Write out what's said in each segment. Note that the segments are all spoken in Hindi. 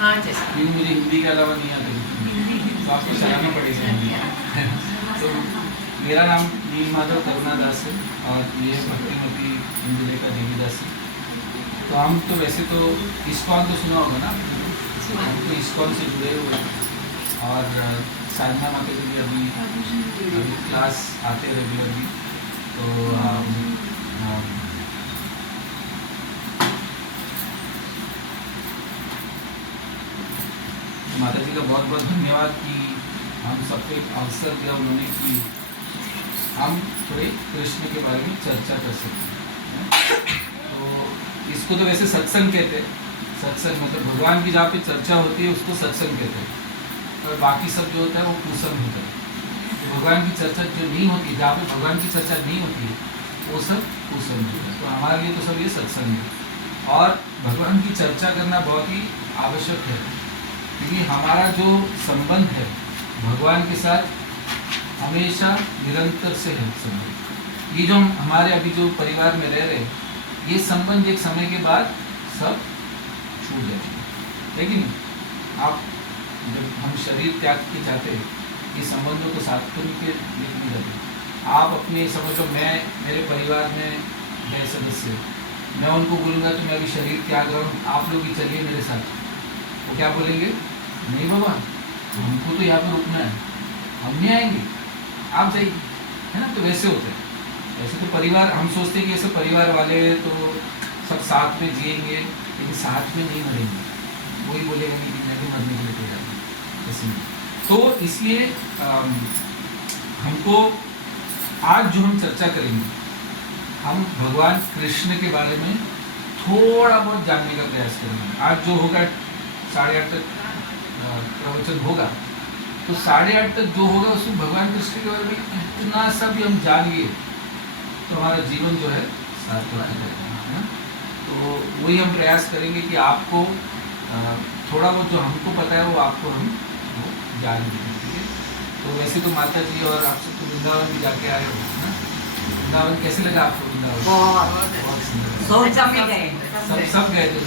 हाँ जैसे क्योंकि मुझे हिंदी के अलावा नहीं आता तो आपको चलाना पड़ेगा हिंदी। तो मेरा नाम नील माधव करुणादास है और ये भक्तिमती इंदुलेखा देवीदास है। तो हम तो वैसे तो इस्कॉन तो सुना होगा ना, हम तो इस्कॉन से जुड़े हुए हैं और साधना माता के लिए अभी क्लास आते हैं रेगुलरली। तो माता जी का बहुत बहुत धन्यवाद कि हम सबको एक अवसर दिया उन्होंने कि हम थोड़े कृष्ण के बारे में चर्चा कर सकते हैं। तो इसको तो वैसे सत्संग कहते हैं, सत्संग मतलब भगवान की जहाँ पे चर्चा होती है उसको सत्संग कहते हैं, और बाकी सब जो होता है वो कुसंग होता है। तो भगवान की चर्चा जो नहीं होती, जहाँ पे भगवान की चर्चा नहीं होती है वो सब कुसंग होता है। तो हमारे लिए तो सब ये सत्संग है और भगवान की चर्चा करना बहुत ही आवश्यक है, क्योंकि हमारा जो संबंध है भगवान के साथ हमेशा निरंतर से है संबंध। ये जो हमारे अभी जो परिवार में रह रहे ये संबंध एक समय के बाद सब छूट जाएंगे, लेकिन आप जब हम शरीर त्याग के जाते ये संबंधों को साथ तो नहीं नहीं जाते। आप अपने समझो मैं मेरे परिवार में गए सदस्य, मैं उनको बोलूँगा तो मैं अभी शरीर त्याग रहा हूँ, आप लोग भी चलिए मेरे साथ, वो क्या बोलेंगे, नहीं बाबा हमको तो यहाँ पर रुकना है, हम नहीं आएंगे, आप जाइए, है ना। तो वैसे होते हैं, वैसे तो परिवार हम सोचते हैं कि ऐसे परिवार वाले तो सब साथ में जिएंगे, लेकिन साथ में नहीं मरेंगे, वही बोलेगा कि मैं भी मरने के लिए तैयार हूँ, ऐसे नहीं। तो इसलिए हमको आज जो हम चर्चा करेंगे, हम भगवान कृष्ण के बारे में थोड़ा बहुत जानने का प्रयास करेंगे। आज जो होगा 8:30 तक प्रवचन होगा, तो 8:30 तक जो होगा उसमें भगवान कृष्ण के बारे में इतना सा भी हम जान लिए तो हमारा जीवन जो है सार्थक हो जाएगा। तो वही हम प्रयास करेंगे कि आपको थोड़ा बहुत जो हमको पता है वो आपको हम वो जान देंगे, ठीक है। तो वैसे तो माता जी और आप सब तो वृंदावन भी जाके आए हो ना, वृंदावन कैसे लगा आपको? वृंदावन बहुत सुंदर, सब गए थे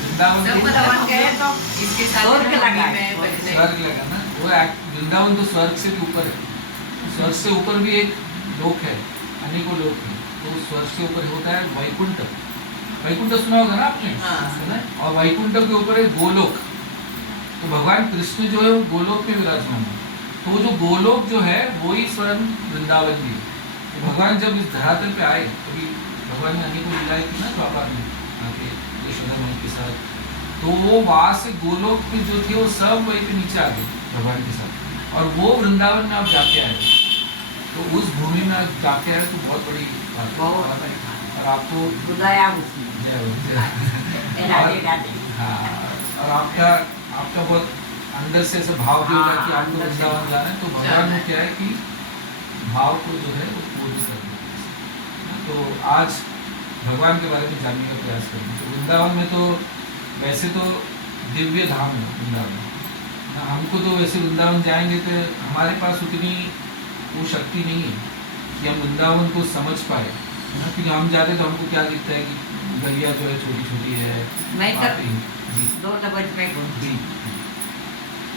वृंदावन गए तो इसके साथ स्वर्ग लगा ना, वो वृंदावन तो स्वर्ग से भी ऊपर है, स्वर्ग से ऊपर भी एक लोक है, अनेकों लोक है। तो स्वर्ग से ऊपर होता है वैकुंठ, वैकुंठ सुना होगा ना आपने, सुना है? और वैकुंठ के ऊपर है गोलोक। तो भगवान कृष्ण जो है वो गोलोक में विराजमान है, तो वो जो गोलोक जो है वही स्वयं वृंदावन भी है। तो भगवान जब इस धरातल पे आए, कभी भगवान ने अनेकों लीलाएं की ना द्वापर में आके यशोदा माई के साथ, तो वो वहाँ से गोलोक में जो थे वो सब वहीं पे नीचे आ गए भगवान के साथ, और वो वृंदावन में आप जाके आए, तो उस भूमि में आप जाके आए तो बहुत बड़ी बात है। और आपको बुलाया उसने, और आपका बहुत अंदर से ऐसा भाव भी होगा कि आपको वृंदावन जाना है, तो भगवान ने क्या है कि भाव को जो है वो पूरी कर दिया। तो आज भगवान के बारे में जानने का प्रयास करेंगे। तो वृंदावन में तो वैसे तो दिव्य धाम है वृंदावन, हमको तो वैसे वृंदावन जाएंगे तो हमारे पास उतनी वो शक्ति नहीं है कि हम वृंदावन को समझ पाए, क्योंकि हम जाते तो हमको क्या दिखता है कि गलियाँ जो है छोटी छोटी है। मैं दो लफ्ज में बोलती,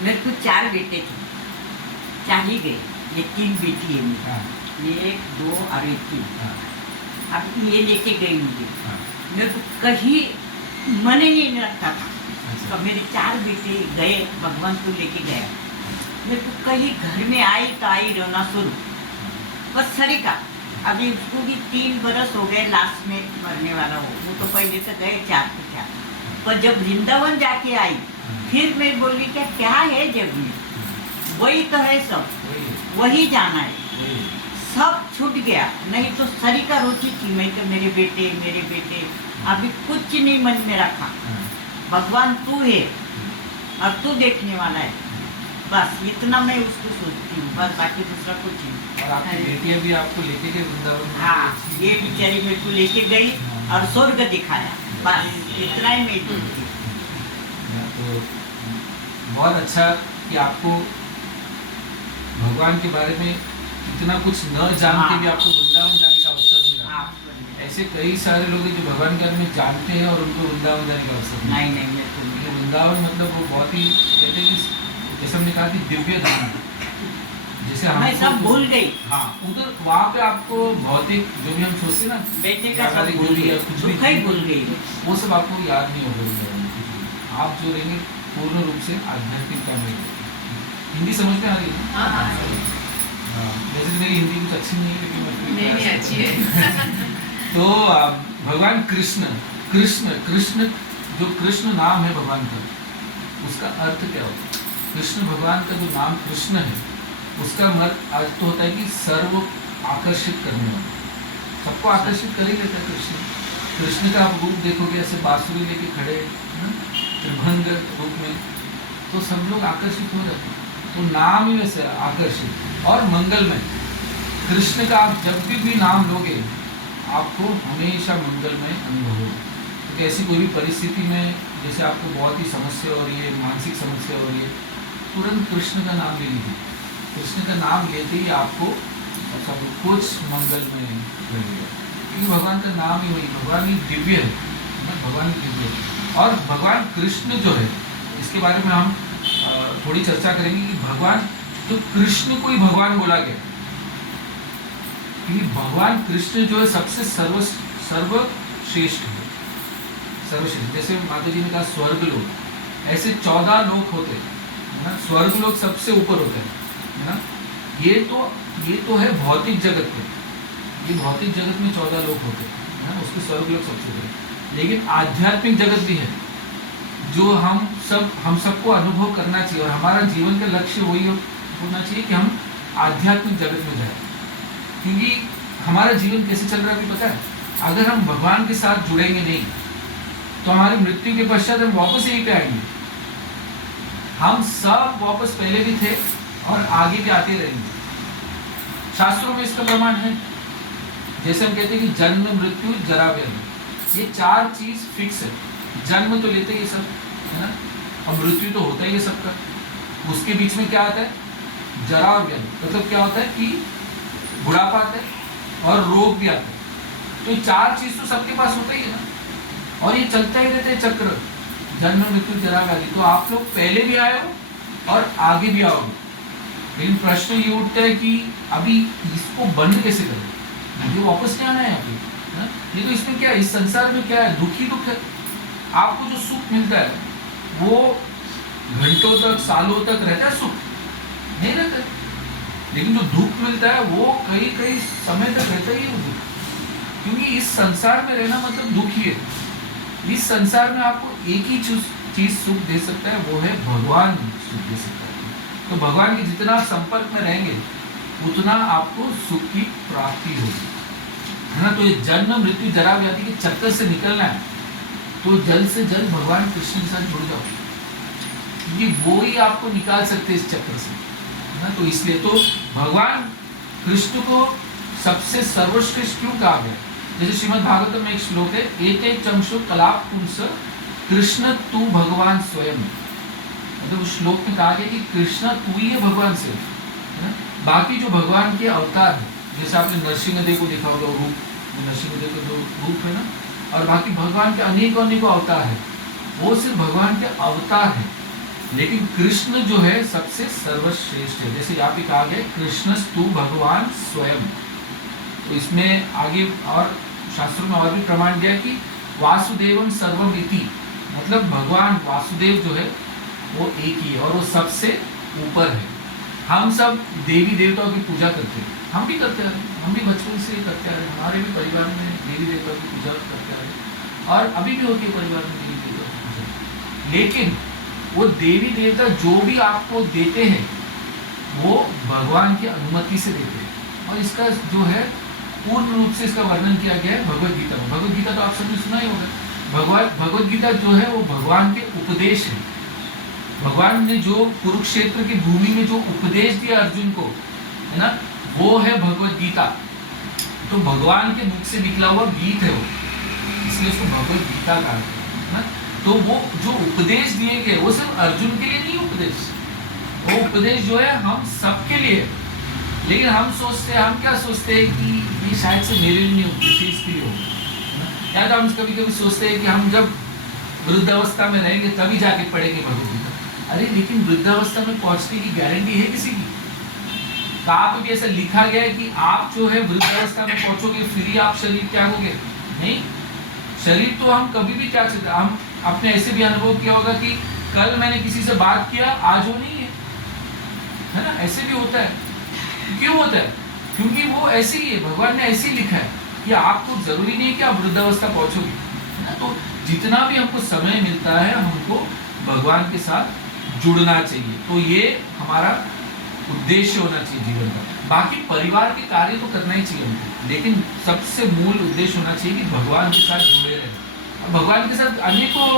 मेरे को 4 बेटे थे, 4 ही गए, ये 3 बेटी है मेरी, ये 1, 2 और 1 3। अब ये लेके गई मुझे, मेरे को कहीं मन ही नहीं लगता था। तो मेरे 4 बेटे गए, भगवान को लेके गया, मेरे को कहीं घर में आई तो आई रोना शुरू, बस सरिका। अभी उसको भी 3 बरस हो गए, लास्ट में मरने वाला वो तो पहले से गए 4 के 4। पर जब वृंदावन जाके आई फिर मैं बोली क्या है जग में, वही तो है सब, वही जाना है, सब छूट गया। नहीं तो सरिका रोती थी मैं तो मेरे बेटे, अभी कुछ नहीं मन में रखा, भगवान तू है और तू देखने वाला है, बस इतना मैं उसको सोचती हूँ, बस बाकी दूसरा कुछ नहीं। और आपकी बेटियां भी आपको लेके गई वृंदावन? हाँ, ये बेचारी मेरे को लेके गई और स्वर्ग दिखाया, बस इतना ही मैं बोलती। तो बहुत अच्छा कि आपको भगवान के बारे में इतना कुछ न जान के भी आपको वृंदावन जाने का अवसर मिला। ऐसे कई सारे लोग हैं जो भगवान के बारे में जानते हैं और उनको वृंदावन जाने का अवसर नहीं नहीं मैं तो ये वृंदावन मतलब वो बहुत ही कहते हैं कि जैसे हमने कहा कि दिव्य धाम है। जैसे मैं हम सब भूल गई। हाँ उधर वहाँ पे आपको भौतिक जो भी हम सोचते हैं ना बेटे का सब व्यावहारिक भूल जो भी गई, है, कुछ भी दुख ही भूल गई। वो सब आपको याद नहीं होगा वृंदावन में कुछ भी। आप जो रहेंगे पूर्ण रूप से आध्यात्मिकता में हिंदी समझ में आ रही है हाँ, हाँ। हाँ, जैसे मेरी हिंदी कुछ अच्छी नहीं है लेकिन मैं फिर नहीं प्रयास अच्छी करता है। हूँ। तो भगवान कृष्ण कृष्ण कृष्ण जो कृष्ण नाम है भगवान का उसका अर्थ क्या होता है? कृष्ण भगवान का जो नाम कृष्ण है उसका अर्थ तो होता है कि सर्व आकर्षित करने वाला, सबको आकर्षित कर ही लेता है कृष्ण। कृष्ण का आप रूप देखोगे ऐसे बांसुरी लेके खड़े हैं, त्रिभंग रूप में, तो सब लोग आकर्षित हो जाते हैं। तो नाम ही वैसे आकर्षित और मंगलमय। कृष्ण का आप जब भी नाम लोगे आपको हमेशा मंगलमय अनुभव होगा। क्योंकि ऐसी कोई भी परिस्थिति में जैसे आपको बहुत ही समस्या हो रही है, मानसिक समस्या हो रही है, तुरंत कृष्ण का नाम ले लीजिए। कृष्ण का नाम लेते ही आपको सब कुछ मंगलमय लगेगा, क्योंकि भगवान का नाम ही वही, भगवान ही दिव्य है ना, भगवान ही दिव्य है। और भगवान कृष्ण जो है इसके बारे में हम थोड़ी चर्चा करेंगे कि भगवान तो कृष्ण को ही भगवान बोला गया, क्योंकि भगवान कृष्ण जो है सबसे सर्वश्रेष्ठ है, सर्वश्रेष्ठ। जैसे माता जी ने कहा स्वर्ग लोक, ऐसे 14 लोक होते हैं ना, स्वर्ग लोक सबसे ऊपर होते हैं है ना। ये तो है भौतिक जगत में, ये भौतिक जगत में 14 लोक होते हैं ना, उसके स्वर्ग लोक सबसे ऊपर। लेकिन आध्यात्मिक जगत भी है जो हम सबको अनुभव करना चाहिए, और हमारा जीवन का लक्ष्य वही होना चाहिए कि हम आध्यात्मिक जगत में जाए। क्योंकि हमारा जीवन कैसे चल रहा है अभी पता है, अगर हम भगवान के साथ जुड़ेंगे नहीं तो हमारी मृत्यु के पश्चात हम वापस यहीं पे आएंगे। हम सब वापस पहले भी थे और आगे भी आते रहेंगे। शास्त्रों में इसका प्रमाण है। जैसे हम कहते हैं कि जन्म मृत्यु जरा व्याधि, ये 4 चीज फिक्स है। जन्म तो लेते ही सब है ना, और मृत्यु तो होता ही है सबका। उसके बीच में क्या आता है? जरा और व्याधि, मतलब क्या होता है कि बुढ़ापा आता है और रोग भी आता है। तो ये 4 चीज तो सबके पास होता ही है ना, और ये चलता ही रहता है चक्र, जन्म मृत्यु जरा व्याधि। तो आप लोग पहले भी आए हो और आगे भी आओगे। लेकिन प्रश्न ये उठता है कि अभी इसको बंद कैसे करें, मुझे वापस नहीं आना है यहाँ पे। ये तो इसमें क्या है, इस संसार में क्या है, दुख ही दुख है। आपको जो सुख मिलता है वो घंटों तक सालों तक रहता है, सुख नहीं रहता। लेकिन जो दुख मिलता है वो कई समय तक रहता ही है वो दुख, क्योंकि इस संसार में रहना मतलब दुख ही है। इस संसार में आपको एक ही चीज सुख दे सकता है, वो है भगवान सुख दे सकता है। तो भगवान के जितना आप संपर्क में रहेंगे उतना आपको सुख की प्राप्ति होगी, है ना। तो ये जन्म मृत्यु जरा व्याधि के चक्कर से निकलना है तो जल्द से जल्द भगवान कृष्ण के साथ जुड़ जाओ, क्योंकि वो ही आपको निकाल सकते हैं इस चक्कर से, है ना। तो इसलिए तो भगवान कृष्ण को सबसे सर्वश्रेष्ठ क्यों कहा गया? जैसे श्रीमद् भागवतम में एक श्लोक है, एते चंशु कलाप पुंस कृष्ण तू भगवान स्वयं। मतलब उस श्लोक में कहा गया कि कृष्ण तू ही है भगवान से, है ना। बाकी जो भगवान के अवतार है, जैसे आपने नरसिंहदेव को देखा होगा रूप, नरसिंहदेव का जो रूप है ना, और बाकी भगवान के अनेकों अवतार है, वो सिर्फ भगवान के अवतार है। लेकिन कृष्ण जो है सबसे सर्वश्रेष्ठ है। जैसे यहाँ पे कहा गया कृष्ण तू भगवान स्वयं। तो इसमें आगे और शास्त्रों में और भी प्रमाण दिया कि वासुदेवम सर्वमिति, मतलब भगवान वासुदेव जो है वो एक ही है और वो सबसे ऊपर है। हम सब देवी देवताओं की पूजा करते हैं, हम भी करते हैं, हम भी बचपन से करते हैं, हमारे भी परिवार में देवी देवताओं की पूजा करते हैं और अभी भी होती है परिवार में देवी देवताओं की पूजा। लेकिन वो देवी देवता जो भी आपको देते हैं वो भगवान की अनुमति से देते हैं, और इसका जो है पूर्ण रूप से इसका वर्णन किया गया है भगवद गीता में। भगवद गीता तो आप सबने सुना ही होगा। भगवद गीता जो है वो भगवान के उपदेश है। भगवान ने जो कुरुक्षेत्र की भूमि में जो उपदेश दिया अर्जुन को, है ना, वो है भगवद गीता। तो भगवान के मुख से निकला हुआ गीत है वो, इसलिए उसको भगवद गीता कहा है ना। तो वो जो उपदेश दिए गए वो सिर्फ अर्जुन के लिए नहीं उपदेश, वो उपदेश जो है हम सबके लिए। लेकिन हम क्या सोचते हैं कि ये शायद से मेरे लिए नहीं उपदेश, इसके लिए हो, या तो हम कभी कभी सोचते हैं कि हम जब वृद्धावस्था में रहेंगे तभी जाके पढ़ेंगे भगवद गीता। अरे लेकिन वृद्धावस्था में पहुंचने की गारंटी है किसी की? कहाँ पे भी ऐसा लिखा गया है कि आप जो है वृद्धावस्था में पहुंचोगे फिर ही आप शरीर त्यागोगे? नहीं, शरीर तो हम कभी भी त्याग सकते। हम अपने ऐसे भी अनुभव किया होगा कि कल मैंने किसी से बात किया, आज वो नहीं है ना? ऐसे भी होता है। क्यों होता है? क्योंकि वो ऐसे ही है, भगवान ने ऐसे ही लिखा है कि आपको जरूरी नहीं है कि आप वृद्धावस्था पहुंचोगे, है ना? तो जितना भी हमको समय मिलता है हमको भगवान के साथ जुड़ना चाहिए। तो ये हमारा उद्देश्य होना चाहिए जीवन का। बाकी परिवार के कार्य तो करना ही चाहिए हमको, लेकिन सबसे मूल उद्देश्य होना चाहिए कि भगवान के साथ जुड़े रहें। भगवान के साथ अनेकों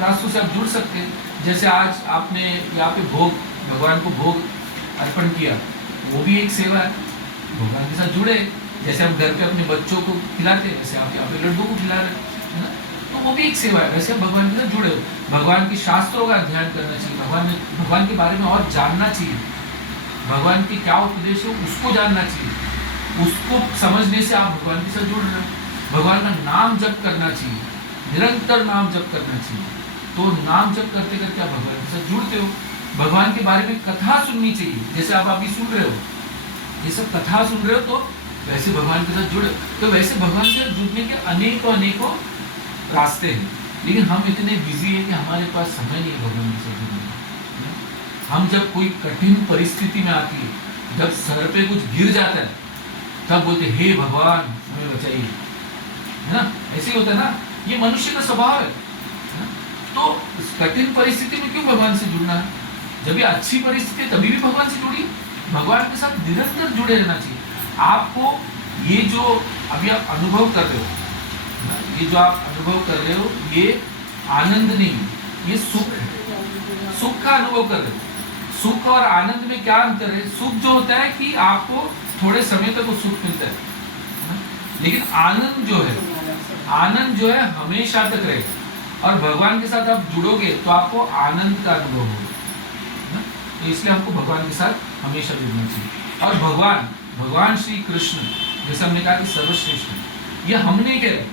रास्तों से आप जुड़ सकते हैं। जैसे आज आपने यहाँ पे भोग, भगवान को भोग अर्पण किया, वो भी एक सेवा है, भगवान के साथ जुड़े। जैसे हम घर पे अपने बच्चों को खिलाते हैं, वैसे आप यहाँ पे लड्डू को खिला रहे हैं, है ना? तो वो भी एक सेवा है। वैसे आप भगवान के साथ जुड़े हो, भगवान की शास्त्रों का अध्ययन करना चाहिए, भगवान के बारे में और जानना चाहिए, भगवान की क्या उपदेश है उसको जानना चाहिए। उसको समझने से आप भगवान के साथ जुड़ रहे हो। भगवान का नाम जप करना चाहिए, निरंतर नाम जप करना चाहिए। तो नाम जप करते करते आप भगवान के साथ जुड़ते हो। भगवान के बारे में कथा सुननी चाहिए, जैसे आप अभी सुन रहे हो, ये सब कथा सुन रहे हो, तो वैसे भगवान के साथ जुड़े। तो वैसे भगवान के साथ जुड़ने के अनेकों रास्ते हैं, लेकिन हम इतने बिजी हैं कि हमारे पास समय नहीं है भगवान के साथ जुड़ने का। हम जब कोई कठिन परिस्थिति में आती है, जब सर पे कुछ गिर जाता है, तब बोलते हे भगवान हमें बचाइए, है ना? ऐसे ही होता है ना, ये मनुष्य का स्वभाव है ना? तो इस कठिन परिस्थिति में क्यों भगवान से जुड़ना है? जब ये अच्छी परिस्थिति है तभी भी भगवान से जुड़िए। भगवान के साथ निरंतर जुड़े रहना चाहिए। आपको ये जो अभी आप अनुभव कर रहे हो, ये जो आप अनुभव कर रहे हो, ये आनंद नहीं, ये सुख है। सुख का अनुभव कर रहे हो। सुख और आनंद में क्या अंतर है? सुख जो होता है कि आपको थोड़े समय तक वो सुख मिलता है, लेकिन आनंद जो है हमेशा तक रहेगा। और भगवान के साथ आप जुड़ोगे तो आपको आनंद का अनुभव होगा। तो इसलिए हमको भगवान के साथ हमेशा जुड़ना चाहिए। और भगवान श्री कृष्ण, जैसे हमने कहा कि सर्वश्रेष्ठ है, ये हम नहीं कह रहे,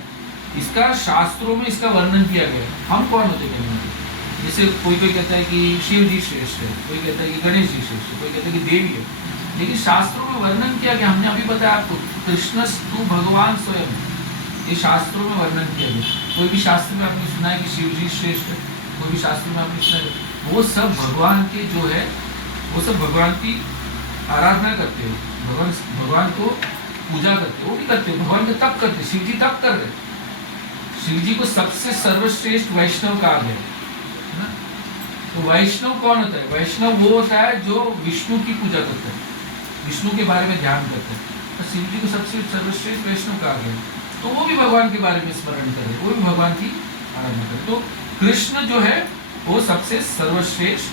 इसका शास्त्रों में इसका वर्णन किया गया है। हम कौन होते कहने के? जैसे कोई कहता है कि शिव जी श्रेष्ठ है, कोई कहता है कि गणेश जी श्रेष्ठ है, कोई कहता है कि देवी है, लेकिन शास्त्रों में वर्णन किया गया। हमने अभी बताया आपको, कृष्णस्तु भगवान स्वयं, ये शास्त्रों में वर्णन किया गया। कोई भी शास्त्र में आपने सुना है कि शिव जी श्रेष्ठ है, कोई भी शास्त्र में आपने सुना है, वो सब भगवान के जो है, वो सब भगवान की आराधना करते हो, भगवान को पूजा करते, वो भी करते, भगवान के तप करते, शिव जी तप कर रहे। शिव जी को सबसे सर्वश्रेष्ठ वैष्णव कहा गया है। तो वैष्णव कौन होता है? वैष्णव वो होता है जो विष्णु की पूजा करता है, विष्णु के बारे में ध्यान करता है। तो शिव जी को सबसे सर्वश्रेष्ठ वैष्णव कहा गया, तो वो भी भगवान के बारे में स्मरण करे, वो भी भगवान की आराधना करे। तो कृष्ण जो है वो सबसे सर्वश्रेष्ठ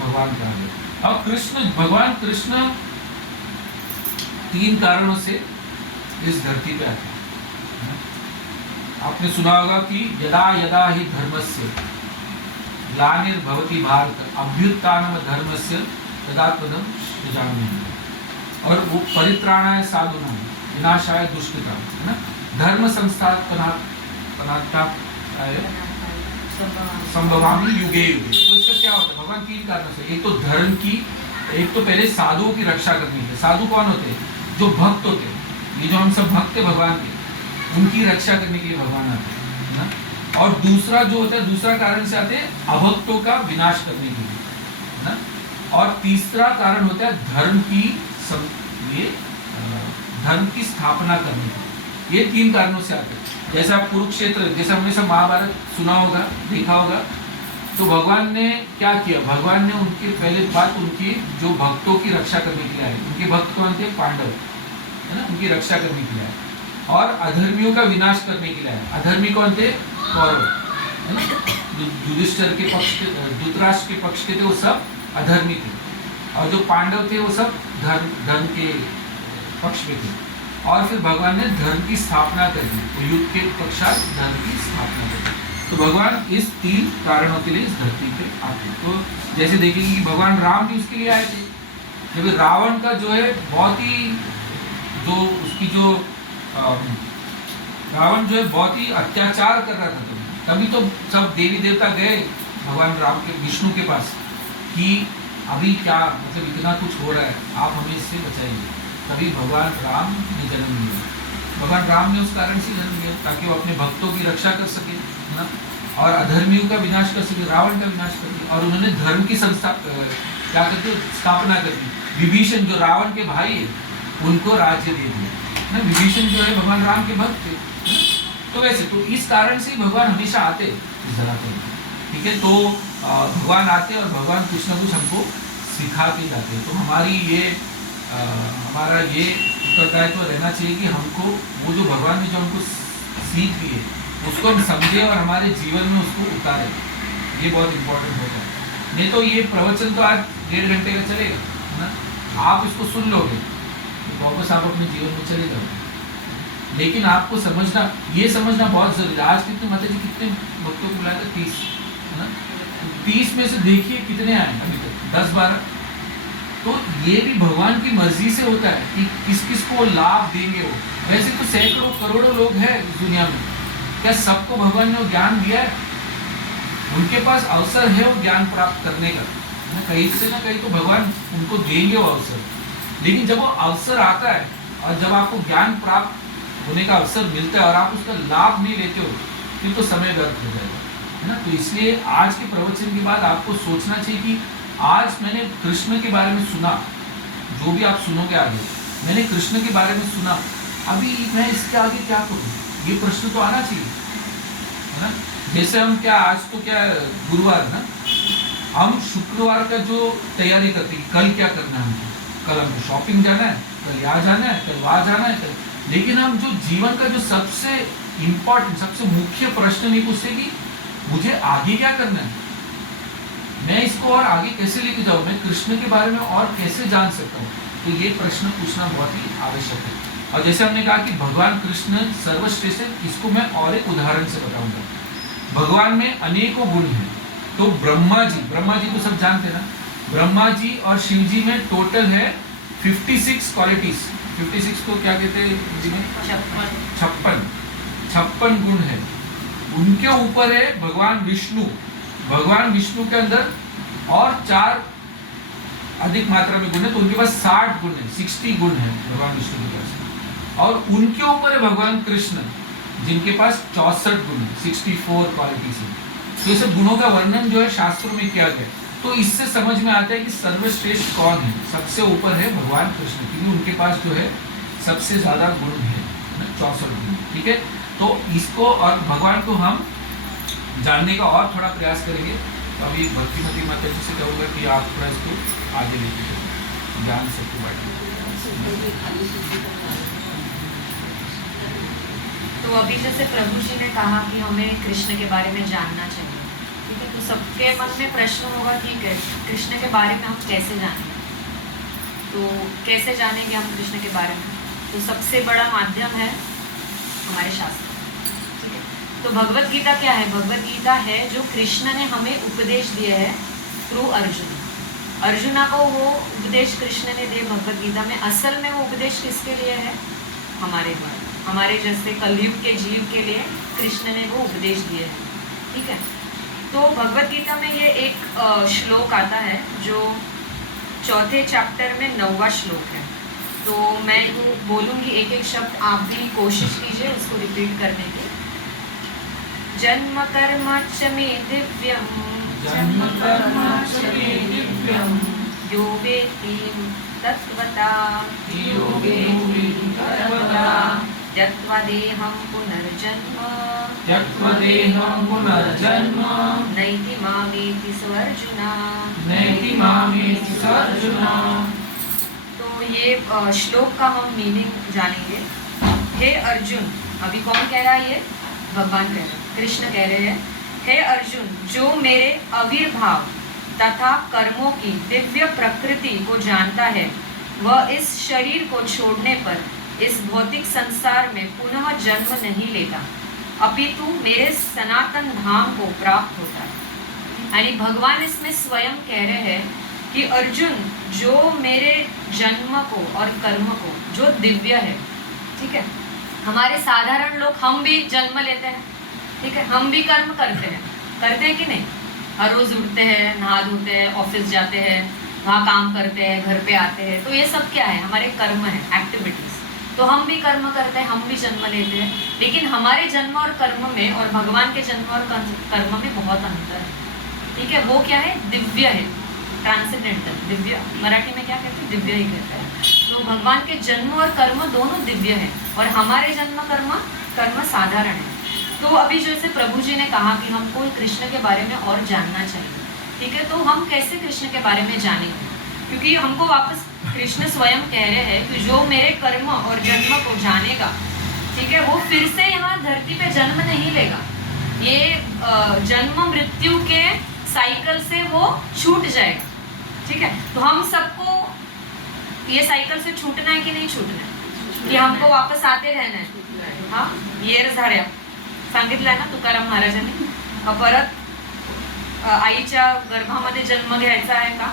भगवान कहा गया। और भगवान कृष्ण 3 कारणों से इस धरती पे आते हैं। आपने सुना होगा कि यदा यदा ही धर्मस्य ग्लानिर्भवति भारत अभ्युत्थानम धर्मस्य तदात्मनं सृजाम्यहम्। और वो परित्राणाय साधूनां विनाशाय दुष्कृतां, है ना? धर्म संस्थापनार्थाय संभवामि युगे युगे। तो इसका क्या होता है? भगवान 3 कारणों से, एक तो धर्म की, एक तो पहले साधुओं की रक्षा करनी है। साधु कौन होते हैं? जो भक्त होते हैं। ये जो हम सब भक्त है भगवान के, उनकी रक्षा करने के लिए भगवान आते हैं ना। और दूसरा जो होता है, दूसरा कारण से आते हैं अभक्तों का विनाश करने के लिए, है ना। और तीसरा कारण होता है धर्म की स्थापना करने के लिए। ये 3 कारणों से आते हैं। जैसा कुरुक्षेत्र, जैसा हमने सब महाभारत सुना होगा, देखा होगा, तो भगवान ने क्या किया? भगवान ने उनके पहले बात, उनकी जो भक्तों की रक्षा करने के लिए आए। उनके भक्त कौन थे? पांडव, है ना, उनकी रक्षा करने के लिए आए। और अधर्मियों का विनाश करने के लिए आए। अधर्मी कौन थे? कौरव, है ना। युधिष्ठिर के पक्ष के, धृतराष्ट्र के पक्ष के थे, वो सब अधर्मी थे। और जो पांडव थे वो सब धर्म के पक्ष में थे। और फिर भगवान ने धर्म की स्थापना कर दी, तो युद्ध के पश्चात धर्म की स्थापना कर दी। तो भगवान इस 3 कारणों के लिए इस धरती पे आते हैं। तो जैसे देखेंगे कि भगवान राम भी उसके लिए आए थे। जब रावण का जो है बहुत ही, जो उसकी जो रावण जो है बहुत ही अत्याचार कर रहा था तभी तो सब देवी देवता गए भगवान राम के विष्णु के पास कि अभी क्या मतलब इतना कुछ हो रहा है, आप हमें इससे बचाइए। तभी भगवान राम ने जन्म लिया। भगवान राम ने उस कारण से जन्म लिया ताकि वो अपने भक्तों की रक्षा कर सके, है ना, और अधर्मियों का विनाश कर सके, रावण का विनाश कर दिया। और उन्होंने धर्म की क्या करते स्थापना कर दी। विभीषण जो रावण के भाई है उनको राज्य दे दिया, है ना। विभीषण जो है भगवान राम के भक्त थे, है ना? तो वैसे तो इस कारण से भगवान हमेशा आते इस धरा पर, ठीक है। तो भगवान आते और भगवान कुछ ना कुछ हमको सिखा के जाते हैं। तो हमारा ये उत्तरदायित्व तो रहना चाहिए कि हमको वो जो भगवान ने जो हमको सीख दी है उसको हम समझे और हमारे जीवन में उसको उतारे। ये बहुत इम्पोर्टेंट होता है। नहीं तो ये प्रवचन तो आज 1.5 घंटे का चलेगा, है ना, आप इसको सुन लोगे तो वापस आप अपने जीवन में चले जाओगे। लेकिन आपको समझना बहुत जरूरी है। आज कितने माता जी कितने भक्तों को बुलाया था? 30, है ना। 30 में से देखिए कितने आए अभी तक, 10-12। तो ये भी भगवान की मर्जी से होता है कि किस किस को लाभ देंगे वो। वैसे तो सैकड़ों करोड़ों लोग हैं इस दुनिया में, क्या सबको भगवान ने वो ज्ञान दिया है? उनके पास अवसर है वो ज्ञान प्राप्त करने का, है ना। कहीं से ना कहीं तो भगवान उनको देंगे वो अवसर। लेकिन जब वो अवसर आता है और जब आपको ज्ञान प्राप्त होने का अवसर मिलता है और आप उसका लाभ नहीं लेते हो फिर तो समय व्यर्थ हो जाएगा, है ना। तो इसलिए आज के प्रवचन के बाद आपको सोचना चाहिए कि आज मैंने कृष्ण के बारे में सुना, जो भी आप सुनोगे आगे, मैंने कृष्ण के बारे में सुना, अभी मैं इसके आगे क्या करूं? ये प्रश्न तो आना चाहिए, है ना। जैसे हम क्या आज तो क्या गुरुवार ना, हम शुक्रवार का जो तैयारी करते हैं कल क्या करना है हमको, कल हमको शॉपिंग जाना है, कल यहाँ जाना है, कल वहाँ जाना है, लेकिन हम जो जीवन का जो सबसे इम्पोर्टेंट सबसे मुख्य प्रश्न नहीं पूछते कि मुझे आगे क्या करना है, मैं इसको और आगे कैसे लेके जाऊँ, मैं कृष्ण के बारे में और कैसे जान सकता हूँ। तो ये प्रश्न पूछना बहुत ही आवश्यक है। और जैसे हमने कहा कि भगवान कृष्ण सर्वश्रेष्ठ है, इसको मैं और एक उदाहरण से बताऊंगा। भगवान में अनेकों गुण हैं। तो ब्रह्मा जी को सब जानते हैं ना, ब्रह्मा जी और शिव जी में टोटल है 56 क्वालिटीज। 56 को क्या कहते हैं हिंदी में? 56 गुण है। उनके ऊपर है भगवान विष्णु के अंदर और 4 अधिक मात्रा में गुण है, तो उनके पास 60 गुण है, 60 गुण है भगवान विष्णु के पास। और उनके ऊपर है भगवान कृष्ण जिनके पास 64 गुण है, 64 क्वालिटीज है। तो ये सब गुणों का वर्णन जो है शास्त्रों में किया गया। तो इससे समझ में आता है कि सर्वश्रेष्ठ कौन है। सबसे ऊपर है भगवान कृष्ण, क्योंकि उनके पास जो है सबसे ज्यादा गुण है, 64 गुण, ठीक है। तो इसको और भगवान को हम जानने का और थोड़ा प्रयास करेंगे। तो अभी भक्तिमती माता जी से कहूँगा कि आप थोड़ा इसको आगे लेके चलो, जान सकते बाकी। तो अभी जैसे प्रभु जी ने कहा कि हमें कृष्ण के बारे में जानना चाहिए, ठीक है। तो सबके मन में प्रश्न होगा कि कृष्ण के बारे में हम कैसे जानेंगे, तो कैसे जानेंगे हम कृष्ण के बारे में? तो सबसे बड़ा माध्यम है हमारे शास्त्र, ठीक है। तो भगवत गीता क्या है? भगवत गीता है जो कृष्ण ने हमें उपदेश दिए है थ्रू अर्जुना को वो उपदेश कृष्ण ने दिए भगवत गीता में। असल में वो उपदेश किसके लिए है? हमारे द्वारा, हमारे जैसे कलयुग के जीव के लिए कृष्ण ने वो उपदेश दिए हैं, ठीक है। तो भगवत गीता में ये एक श्लोक आता है जो 4थे चैप्टर में 9वां श्लोक है। तो मैं वो बोलूँगी एक एक शब्द, आप भी कोशिश कीजिए उसको रिपीट करने की। जन्म कर्म च मे दिव्यम, यो वेत्ति तत्त्वता, त्यक्त्वा देहं पुनर्जन्म, नैति मामेति अर्जुना। तो ये श्लोक का हम मीनिंग जानेंगे। हे अर्जुन, अभी कौन कह रहा है? ये भगवान कह रहे हैं, कृष्ण कह रहे हैं, हे अर्जुन, जो मेरे आविर्भाव तथा कर्मों की दिव्य प्रकृति को जानता है वह इस शरीर को छोड़ने पर इस भौतिक संसार में पुनः जन्म नहीं लेता, अपितु मेरे सनातन धाम को प्राप्त होता है। यानी भगवान इसमें स्वयं कह रहे हैं कि अर्जुन, जो मेरे जन्म को और कर्म को जो दिव्य है, ठीक है, हमारे साधारण लोग, हम भी जन्म लेते हैं, ठीक है, हम भी कर्म करते हैं कि नहीं? हर रोज उठते हैं, नहा धोते हैं, ऑफिस जाते हैं, वहाँ काम करते हैं, घर पे आते हैं, तो ये सब क्या है? हमारे कर्म है, एक्टिविटीज। तो हम भी कर्म करते हैं, हम भी जन्म लेते हैं, लेकिन हमारे जन्म और कर्म में और भगवान के जन्म और कर्म में बहुत अंतर है, ठीक है? वो क्या है? दिव्य है, ट्रांसेंडेंटल, दिव्य। मराठी में क्या कहते हैं? दिव्य ही कहते हैं। तो भगवान के जन्म और कर्म दोनों दिव्य है और हमारे जन्म कर्म साधारण है। तो अभी जैसे प्रभु जी ने कहा कि हमको कृष्ण के बारे में और जानना चाहिए, ठीक है? तो हम कैसे कृष्ण के बारे में जानेंगे? क्योंकि हमको वापस कृष्ण स्वयं कह रहे हैं कि जो मेरे कर्म और जन्म को जानेगा, ठीक है, वो फिर से यहाँ धरती पे जन्म नहीं लेगा। ये जन्म मृत्यु के साइकिल से वो छूट जाएगा, ठीक है? तो हम सबको ये साइकिल से छूटना है कि नहीं छूटना है? कि हमको वापस आते रहना है? हाँ, ये झाड्या सांगितलंय ना तुकाराम महाराजांनी, परत आईच्या गर्भामध्ये जन्म घ्यायचा आहे का?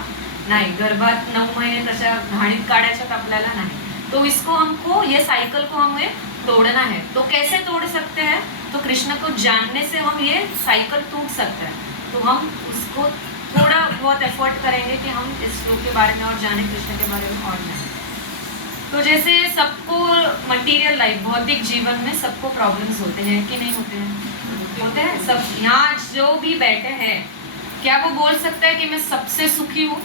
नहीं, गर्भात 9 महीने तशा घाणीत काढायच्यात आपल्याला नहीं। तो इसको हमको, ये साइकिल को हमें तोड़ना है। तो कैसे तोड़ सकते हैं? तो कृष्ण को जानने से हम ये साइकिल टूट सकते हैं। तो हम उसको थोड़ा बहुत एफर्ट करेंगे कि हम इस श्लोक के बारे में और जाने, कृष्ण के बारे में और जाने। तो जैसे सबको मटेरियल लाइफ, भौतिक जीवन में सबको प्रॉब्लम्स होते हैं कि नहीं होते हैं? होते हैं सब। यहाँ जो भी बैठे हैं, क्या वो बोल सकता है कि मैं सबसे सुखी हूँ,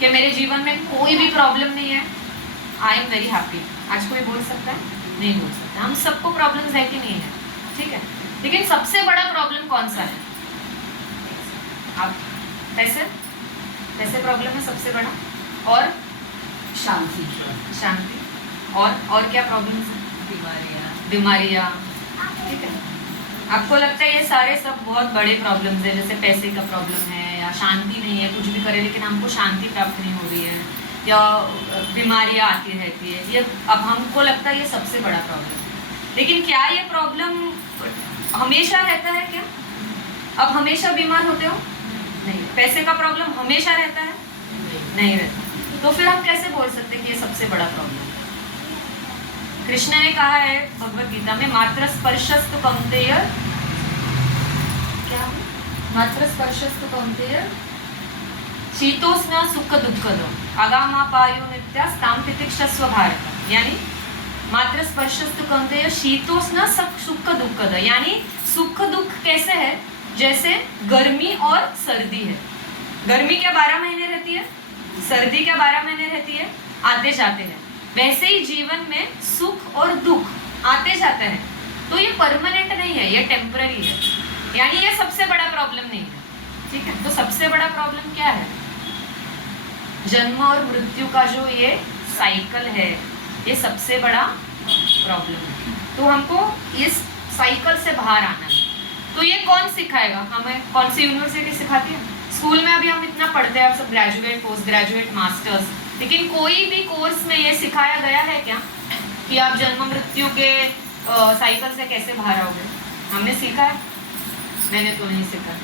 कि मेरे जीवन में कोई भी प्रॉब्लम नहीं है, आई एम वेरी हैप्पी? आज कोई बोल सकता है? नहीं बोल सकता। हम सबको प्रॉब्लम्स है कि नहीं है, ठीक है? लेकिन सबसे बड़ा प्रॉब्लम कौन सा है? आप पैसे प्रॉब्लम है सबसे बड़ा, और शांति, और क्या प्रॉब्लम्स है? बीमारियाँ, ठीक है? आपको लगता है ये सारे सब बहुत बड़े प्रॉब्लम्स है, जैसे पैसे का प्रॉब्लम है या शांति नहीं है, कुछ भी करे लेकिन हमको शांति प्राप्त नहीं हो रही है, या बीमारियाँ आती रहती है, ये अब हमको लगता है ये सबसे बड़ा प्रॉब्लम है। लेकिन क्या ये प्रॉब्लम हमेशा रहता है क्या? अब हमेशा बीमार होते हो? नहीं। पैसे का प्रॉब्लम हमेशा रहता है? नहीं रहता। तो फिर हम कैसे बोल सकते हैं कि ये सबसे बड़ा प्रॉब्लम? कृष्ण ने कहा है भगवत गीता में, मात्र स्पर्शस्तु कौन्तेय, क्या? मात्र स्पर्शस्तु कौन्तेय शीतोष्ण सुख दुःखद आगामापायो नित्यास्ताम तितिक्षस्व भारत। यानी मात्र स्पर्शस्तु कौन्तेय शीतोष्ण सुख दुःखद, यानी सुख दुख कैसे है? जैसे गर्मी और सर्दी है। गर्मी क्या 12 महीने रहती है? सर्दी क्या 12 महीने रहती है? आते जाते हैं। वैसे ही जीवन में सुख और दुख आते जाते हैं। तो ये परमानेंट नहीं है, ये टेम्पररी है, यानी ये सबसे बड़ा प्रॉब्लम नहीं है, ठीक है? तो सबसे बड़ा प्रॉब्लम क्या है? जन्म और मृत्यु का जो ये साइकिल है, ये सबसे बड़ा प्रॉब्लम है। तो हमको इस साइकिल से बाहर आना है। तो ये कौन सिखाएगा हमें? कौन सी यूनिवर्सिटी सिखाती है? स्कूल में अभी हम इतना पढ़ते हैं, आप सब ग्रेजुएट, पोस्ट ग्रेजुएट, मास्टर्स, लेकिन कोई भी कोर्स में ये सिखाया गया है क्या कि आप जन्म मृत्यु के साइकिल से कैसे बाहर आओगे? हमने सीखा है? मैंने तो नहीं सीखा,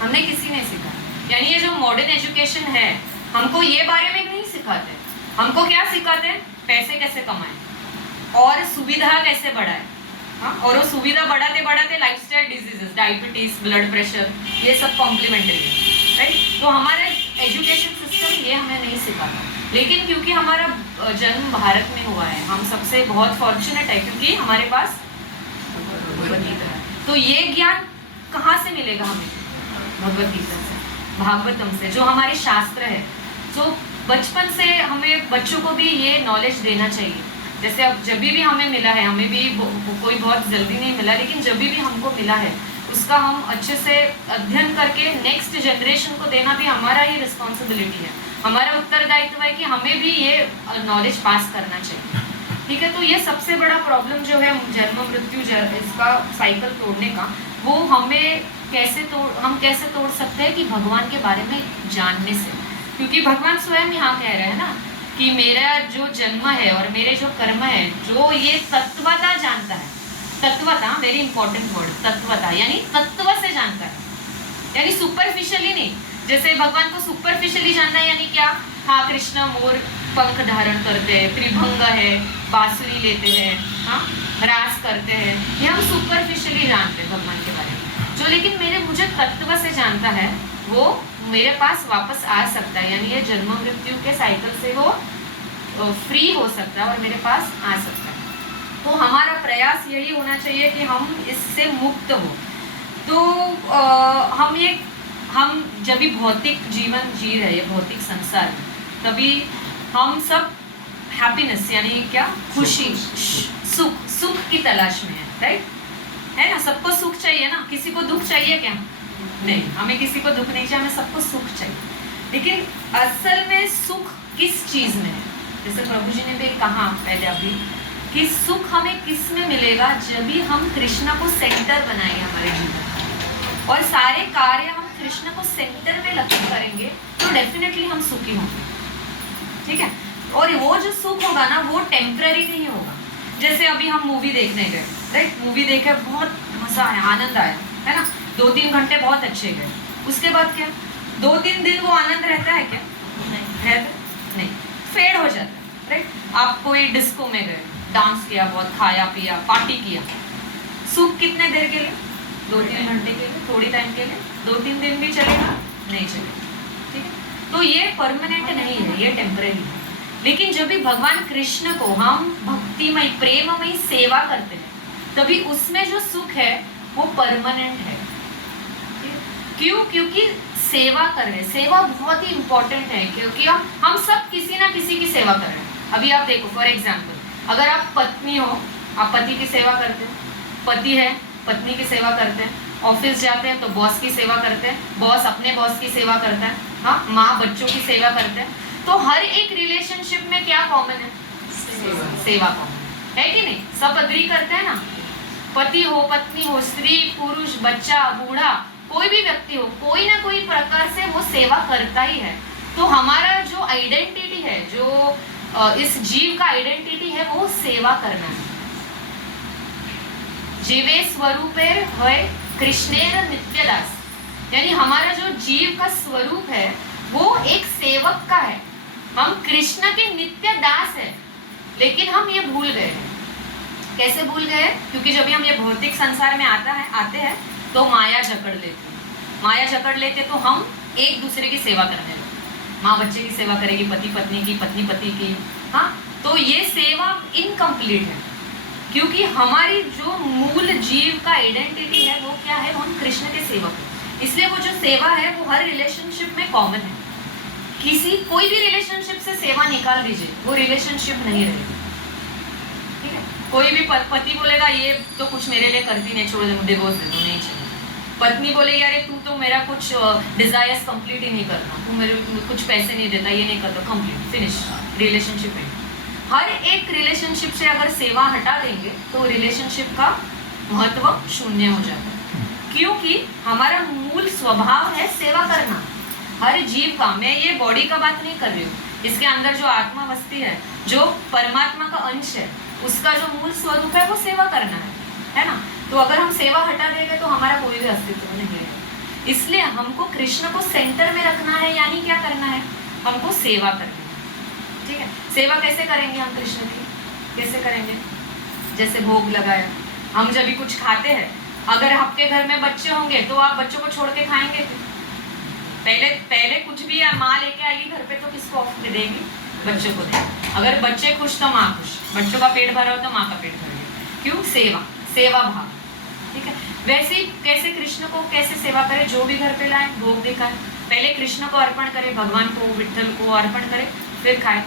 हमने किसी ने सीखा। यानी ये जो मॉडर्न एजुकेशन है, हमको ये बारे में नहीं सिखाते। हमको क्या सिखाते हैं? पैसे कैसे कमाएं और सुविधा कैसे बढ़ाएं। हाँ, और वो सुविधा बढ़ाते बढ़ाते lifestyle diseases, diabetes, blood pressure, ये सब कॉम्प्लीमेंट्री है, राइट? तो हमारे एजुकेशन सिस्टम ये हमें नहीं सिखाता। लेकिन क्योंकि हमारा जन्म भारत में हुआ है, हम सबसे बहुत फॉर्चुनेट है क्योंकि हमारे पास भगवत गीता है। तो ये ज्ञान कहाँ से मिलेगा हमें? भगवत गीता से, भागवतम से, जो हमारे शास्त्र है। जो बचपन से हमें बच्चों को भी ये नॉलेज देना चाहिए। जैसे अब जब भी हमें मिला है, हमें भी कोई बहुत जल्दी नहीं मिला, लेकिन जब भी हमको मिला है उसका हम अच्छे से अध्ययन करके नेक्स्ट जनरेशन को देना भी हमारा ही रिस्पॉन्सिबिलिटी है, हमारा उत्तरदायित्व है कि हमें भी ये नॉलेज पास करना चाहिए, ठीक है? तो ये सबसे बड़ा प्रॉब्लम जो है जन्म मृत्यु, इसका साइकिल तोड़ने का, वो हमें हम कैसे तोड़ सकते हैं? कि भगवान के बारे में जानने से। क्योंकि भगवान स्वयं यहाँ कह रहे हैं ना कि मेरा जो जन्म है और मेरे जो कर्म है, जो ये तत्वता जानता है, तत्वता, वेरी इंपॉर्टेंट वर्ड, तत्वता, यानी तत्व से जानता है, यानी सुपरफिशियली नहीं। जैसे भगवान को सुपरफिशियली जानना है यानी क्या, हाँ कृष्ण मोर पंख धारण करते हैं, त्रिभंग है, बांसुरी लेते हैं, हाँ रास करते हैं, ये हम सुपरफिशियली जानते हैं भगवान के बारे में। जो लेकिन मुझे तत्व से जानता है वो मेरे पास वापस आ सकता है, यानी ये जन्म मृत्यु के साइकिल से वो फ्री हो सकता है और मेरे पास आ सकता है। तो हमारा प्रयास यही होना चाहिए कि हम इससे मुक्त हो। तो हम जब भी भौतिक जीवन जी रहे हैं, भौतिक संसार में, तभी हम सब हैप्पीनेस यानी क्या, खुशी, सुख की तलाश में है, राइट है ना। सबको सुख चाहिए ना, किसी को दुख चाहिए क्या? नहीं, हमें किसी को दुख नहीं चाहिए, हमें सबको सुख चाहिए। लेकिन असल में सुख किस चीज में है? जैसे प्रभु जी ने भी कहा पहले अभी कि सुख हमें किस में मिलेगा, जब भी हम कृष्ण को सेंटर बनाएंगे हमारे जीवन में और सारे कार्य हम कृष्ण को सेंटर में लक्ष्य करेंगे तो डेफिनेटली हम सुखी होंगे, ठीक है। और वो जो सुख होगा ना वो टेम्पररी नहीं होगा। जैसे अभी हम मूवी देखने गए, राइट, मूवी देखे बहुत मजा आया, आनंद आया, है ना, 2-3 घंटे बहुत अच्छे गए। उसके बाद क्या 2-3 दिन वो आनंद रहता है क्या? नहीं, फेड हो जाता है, राइट। आप कोई डिस्को में गए, डांस किया, बहुत खाया पिया, पार्टी किया, सुख कितने देर के लिए? 2-3 घंटे के लिए, थोड़ी टाइम के लिए, 2-3 दिन भी चलेगा नहीं चलेगा, ठीक है। तो ये परमानेंट नहीं है, ये टेम्परेरी है। लेकिन जब भी भगवान कृष्ण को हम भक्तिमय प्रेममय सेवा करते हैं तभी उसमें जो सुख है वो परमानेंट है। क्यों? क्योंकि सेवा कर रहे हैं, सेवा बहुत ही इंपॉर्टेंट है, क्योंकि हम सब किसी ना किसी की सेवा कर रहे हैं। अभी आप देखो, फॉर एग्जाम्पल, अगर आप पत्नी हो, आप पति की सेवा करते हैं, पति है पत्नी की सेवा करते हैं, ऑफिस जाते हैं तो बॉस की सेवा करते हैं, बॉस अपने बॉस की सेवा करता है, हाँ माँ बच्चों की सेवा करते हैं। तो हर एक रिलेशनशिप में क्या कॉमन है? सेवा कॉमन है कि नहीं? सब अग्री करते हैं ना। पति हो, पत्नी हो, स्त्री पुरुष, बच्चा बूढ़ा, कोई भी व्यक्ति हो, कोई ना कोई प्रकार से वो सेवा करता ही है। तो हमारा जो आइडेंटिटी है, जो इस जीव का आइडेंटिटी है, वो सेवा करना है। जीवे स्वरूपेर है कृष्णेर नित्यदास, यानी हमारा जो जीव का स्वरूप है वो एक सेवक का है। हम कृष्ण के नित्य दास है, लेकिन हम ये भूल गए हैं। कैसे भूल गए? क्योंकि जब भी हम ये भौतिक संसार में आते हैं तो माया जकड़ लेती है। माया जकड़ लेते तो हम एक दूसरे की सेवा करने लगते। माँ बच्चे की सेवा करेगी, पति पत्नी की, पत्नी पति की, हाँ, तो ये सेवा इनकम्प्लीट है। क्योंकि हमारी जो मूल जीव का आइडेंटिटी है वो क्या है? वो हम कृष्ण के सेवक हैं। इसलिए वो जो सेवा है वो हर रिलेशनशिप में कॉमन है। कोई भी रिलेशनशिप से सेवा निकाल दीजिए, वो रिलेशनशिप नहीं रहेगी, ठीक है। कोई भी पति बोलेगा ये तो कुछ मेरे लिए करती नहीं, छोड़ दे, डिवोर्स दे दो, नहीं चाहिए। पत्नी बोलेगी अरे तू तो मेरा कुछ डिजायर्स कंप्लीट ही नहीं करता, तू मेरे कुछ पैसे नहीं देता, ये नहीं करता, कंप्लीट, फिनिश, रिलेशनशिप है। हर एक रिलेशनशिप से अगर सेवा हटा देंगे तो रिलेशनशिप का महत्व शून्य हो जाता है। क्योंकि हमारा मूल स्वभाव है सेवा करना। हर जीव का, मैं ये बॉडी का बात नहीं कर रही हूँ, इसके अंदर जो आत्मा वस्ती है, जो परमात्मा का अंश है, उसका जो मूल स्वरूप है वो सेवा करना है ना। तो अगर हम सेवा हटा देंगे तो हमारा कोई भी अस्तित्व नहीं रहेगा। इसलिए हमको कृष्ण को सेंटर में रखना है, यानी क्या करना है? हमको सेवा करनी है, ठीक है। सेवा कैसे करेंगे हम कृष्ण की? कैसे करेंगे? जैसे भोग लगाया, हम जब भी कुछ खाते हैं, अगर आपके घर में बच्चे होंगे तो आप बच्चों को छोड़ के खाएंगे? पहले कुछ भी माँ लेके आएगी घर पे तो किसको देगी? बच्चों को देगी। अगर बच्चे खुश तो माँ खुश, बच्चों का पेट भरा हो तो माँ का पेट भर गया। क्यों? सेवा भाव, ठीक है। वैसे ही कैसे कृष्ण को कैसे सेवा करें? जो भी घर पे लाए भोग दिखाए, पहले कृष्ण को अर्पण करें, भगवान को, विठ्ठल को अर्पण करें, फिर खाए।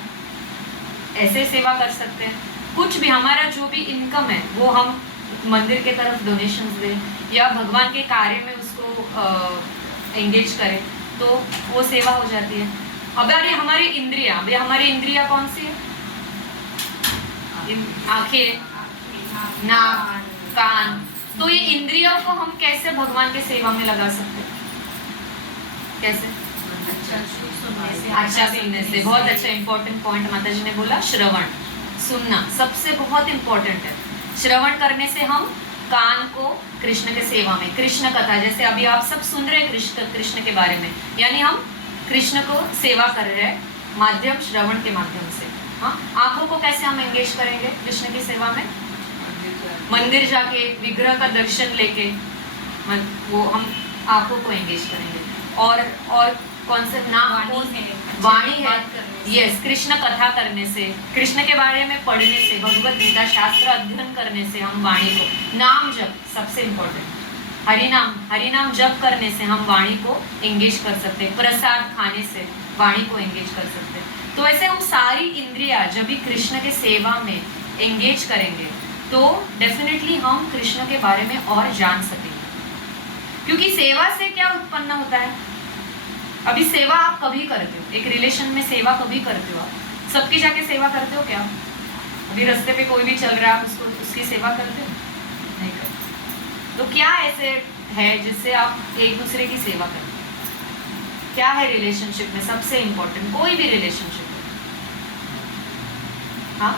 ऐसे सेवा कर सकते हैं। कुछ भी हमारा जो भी इनकम है वो हम मंदिर के तरफ डोनेशंस दें या भगवान के कार्य में उसको एंगेज करें तो वो सेवा हो जाती है। अब यार हमारी इंद्रिया कौन सी है? आंखें, नाक, कान। तो ये इंद्रियों को हम कैसे भगवान के सेवा में लगा सकते हैं? कैसे? अच्छा सुनने से। बहुत अच्छा इंपॉर्टेंट पॉइंट माता जी ने बोला, श्रवण, सुनना सबसे बहुत इंपॉर्टेंट है। श्रवण करने से हम कान को कृष्ण के सेवा में, कृष्ण कथा, जैसे अभी आप सब सुन रहे हैं कृष्ण के बारे में, यानी हम कृष्ण को सेवा कर रहे हैं माध्यम श्रवण के माध्यम से। हाँ, आंखों को कैसे हम एंगेज करेंगे कृष्ण की सेवा में? मंदिर जाके विग्रह का दर्शन लेके वो हम आंखों को एंगेज करेंगे। और कौन से नाम? वाणी है, यस, कृष्ण कथा करने से, कृष्ण के बारे में पढ़ने से, भगवत गीता शास्त्र अध्ययन करने से हम वाणी को, नाम जप सबसे इम्पोर्टेंट, हरिनाम जप करने से हम वाणी को एंगेज कर सकते हैं, प्रसाद खाने से वाणी को एंगेज कर सकते हैं। तो ऐसे हम सारी इंद्रियां जब भी कृष्ण के सेवा में एंगेज करेंगे तो डेफिनेटली हम कृष्ण के बारे में और जान सकेंगे। क्योंकि सेवा से क्या उत्पन्न होता है? अभी सेवा आप कभी करते हो, एक रिलेशन में सेवा कभी करते हो? आप सबकी जाके सेवा करते हो क्या? अभी रास्ते पे कोई भी चल रहा है, आप उसकी सेवा करते हो? नहीं करते। तो क्या ऐसे है जिससे आप एक दूसरे की सेवा करते हो? क्या है रिलेशनशिप में सबसे इम्पोर्टेंट, कोई भी रिलेशनशिप में? हाँ,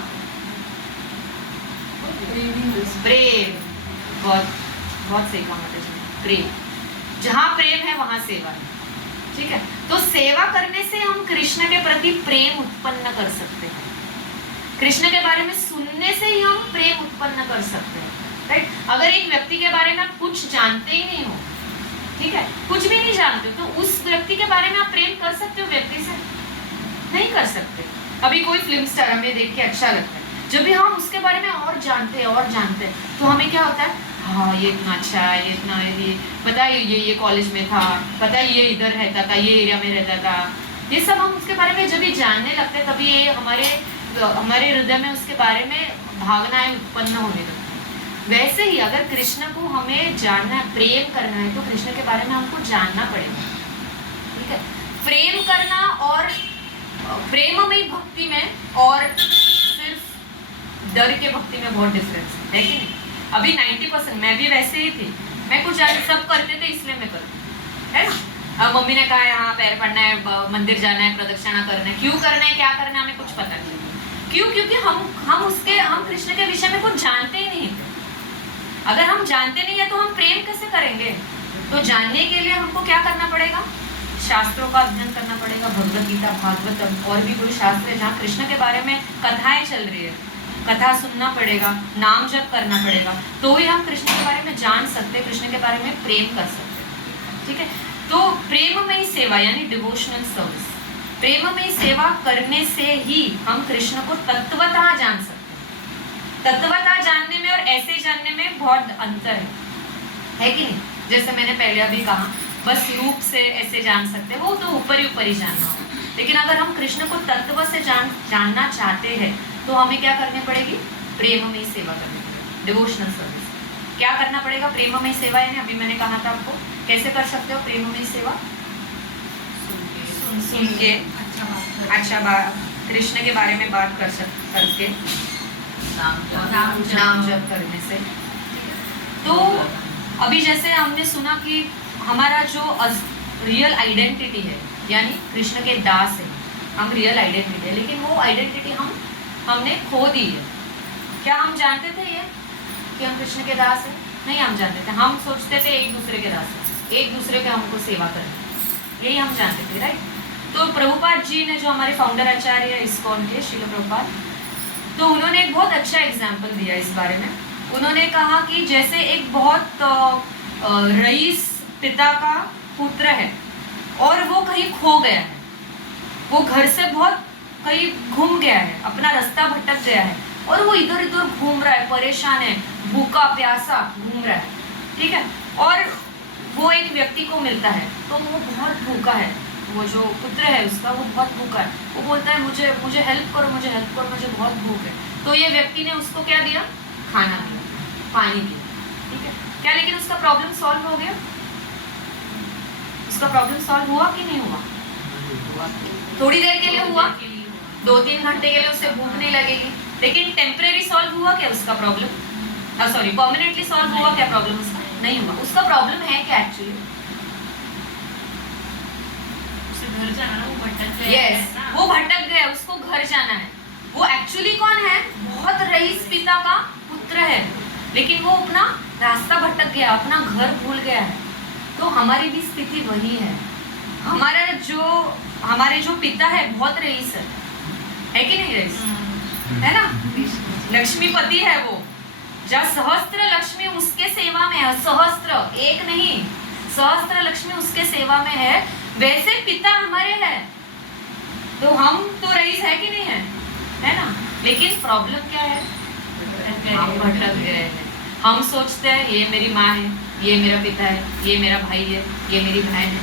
प्रेम। बहुत सही कहा माता जी, प्रेम। जहाँ प्रेम है वहाँ सेवा है, ठीक है। तो सेवा करने से हम कृष्ण के प्रति प्रेम उत्पन्न कर सकते हैं। कृष्ण के बारे में सुनने से ही हम प्रेम उत्पन्न कर सकते हैं, राइट। अगर एक व्यक्ति के बारे में आप कुछ जानते ही नहीं हो, ठीक है, कुछ भी नहीं जानते हो, तो उस व्यक्ति के बारे में आप प्रेम कर सकते हो? व्यक्ति से नहीं कर सकते। अभी कोई फिल्म स्टार हमें देख के अच्छा लगता है, जब भी हम उसके बारे में और जानते हैं तो हमें क्या होता है? हाँ, ये इतना अच्छा है, ये इतना, ये पता है, ये कॉलेज में था, पता है, ये इधर रहता था, ये एरिया में रहता था। ये सब हम उसके बारे में जब भी जानने लगते हैं तभी ये हमारे हृदय में उसके बारे में भावनाएं उत्पन्न होने लगती। वैसे ही अगर कृष्ण को हमें जानना है, प्रेम करना है, तो कृष्ण के बारे में हमको जानना पड़ेगा, ठीक है। प्रेम करना और प्रेममयी भक्ति में और सिर्फ डर के भक्ति में बहुत डिफरेंस है कि नहीं? अभी 90% मैं भी वैसे ही थी, मैं कुछ सब करते थे इसलिए मैं करती, है ना। अब मम्मी ने कहा यहाँ पैर पड़ना है, मंदिर जाना है, प्रदक्षिणा करना है, क्यों करना है, क्या करना है, हमें कुछ पता नहीं। क्यों? क्योंकि हम कृष्ण के विषय में कुछ जानते ही नहीं थे। अगर हम जानते नहीं है तो हम प्रेम कैसे करेंगे? तो जानने के लिए हमको क्या करना पड़ेगा? शास्त्रों का अध्ययन करना पड़ेगा, भगवत गीता, भागवतम और भी कोई शास्त्र है जहाँ कृष्ण के बारे में कथाएं चल रही है, कथा सुनना पड़ेगा, नाम जप करना पड़ेगा, तो ही हम कृष्ण के बारे में जान सकते हैं, कृष्ण के बारे में प्रेम कर सकते हैं, ठीक है। तो प्रेममयी सेवा यानी डिवोशनल सर्विस, प्रेममयी सेवा करने से ही हम कृष्ण को तत्वतः जान सकते हैं। तत्वतः जानने में और ऐसे जानने में बहुत अंतर है कि नहीं? जैसे मैंने पहले अभी कहा, बस रूप से ऐसे जान सकते हैं, वो तो ऊपर ही जानना होगा। लेकिन अगर हम कृष्ण को तत्व से जानना चाहते हैं तो हमें क्या करनी पड़ेगी? प्रेममयी सेवा करनी पड़ेगी, डिवोशनल सर्विस। क्या करना पड़ेगा? प्रेममयी सेवा, यानी अभी मैंने कहा था आपको कैसे कर सकते हो प्रेममयी सेवा? सुन के अच्छा बात, कृष्ण के बारे में बात करके, नाम जप करने से। तो अभी जैसे हमने सुना कि हमारा जो रियल आइडेंटिटी है यानी कृष्ण के दास है, हम रियल आइडेंटिटी है, लेकिन वो आइडेंटिटी हमने खो दी है। क्या हम जानते थे ये कि हम कृष्ण के दास हैं? नहीं, हम जानते थे, हम सोचते थे एक दूसरे के दास हैं, एक दूसरे के हमको सेवा करनी, यही हम जानते थे, राइट। तो प्रभुपाद जी ने, जो हमारे फाउंडर आचार्य है इस्कॉन के, श्रील प्रभुपाद, तो उन्होंने एक बहुत अच्छा एग्जाम्पल दिया इस बारे में। उन्होंने कहा कि जैसे एक बहुत रईस पिता का पुत्र है और वो कहीं खो गया है, वो घर से बहुत कहीं घूम गया है, अपना रास्ता भटक गया है और वो इधर उधर घूम रहा है, परेशान है, भूखा प्यासा घूम रहा है, ठीक है। और वो एक व्यक्ति को मिलता है तो वो बहुत भूखा है, वो जो पुत्र है उसका, वो बहुत भूखा है। वो बोलता है मुझे हेल्प करो, मुझे बहुत भूख है। तो ये व्यक्ति ने उसको क्या दिया? खाना दिया, पानी दिया, ठीक है। क्या लेकिन उसका प्रॉब्लम सॉल्व हो गया? उसका प्रॉब्लम सॉल्व हुआ कि नहीं हुआ? थोड़ी देर के लिए हुआ, 2-3 घंटे के लिए उससे भूख नहीं लगेगी, लेकिन टेम्परेरी सॉल्व हुआ क्या उसका प्रॉब्लम? परमानेंटली सॉल्व हुआ क्या प्रॉब्लम उसका? नहीं हुआ। उसका प्रॉब्लम है क्या एक्चुअली? घर जाना, वो भटक गया। यस, वो भटक गया, उसको घर जाना है। वो एक्चुअली कौन है? बहुत रईस पिता का पुत्र है, लेकिन वो अपना रास्ता भटक गया, अपना घर भूल गया है, तो हमारी भी स्थिति वही है। हमारे जो पिता है बहुत रईस है कि नहीं रईस, है ना, लक्ष्मीपति है वो, जहाँ सहस्त्र लक्ष्मी उसके सेवा में है, सहस्त्र एक नहीं, सहस्त्र लक्ष्मी उसके सेवा में है, वैसे पिता हमारे हैं। तो हम तो रईस है कि नहीं है ना। लेकिन प्रॉब्लम क्या है, हम भटक गए हैं। हम सोचते हैं ये मेरी माँ है, ये मेरा पिता है, ये मेरा भाई है, ये मेरी बहन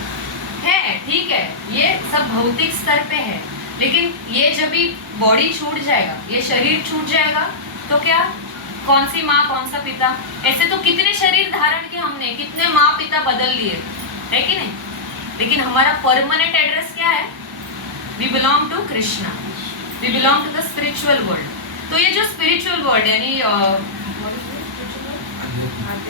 है, ठीक है, ये सब भौतिक स्तर पे है। लेकिन ये जब भी बॉडी छूट जाएगा, ये शरीर छूट जाएगा, तो क्या, कौन सी माँ कौन सा पिता, ऐसे तो कितने शरीर धारण किए हमने, कितने माँ पिता बदल लिए, है कि नहीं। लेकिन हमारा परमानेंट एड्रेस क्या है, we belong to Krishna, we belong to the spiritual world. तो ये जो स्पिरिचुअल वर्ल्ड यानी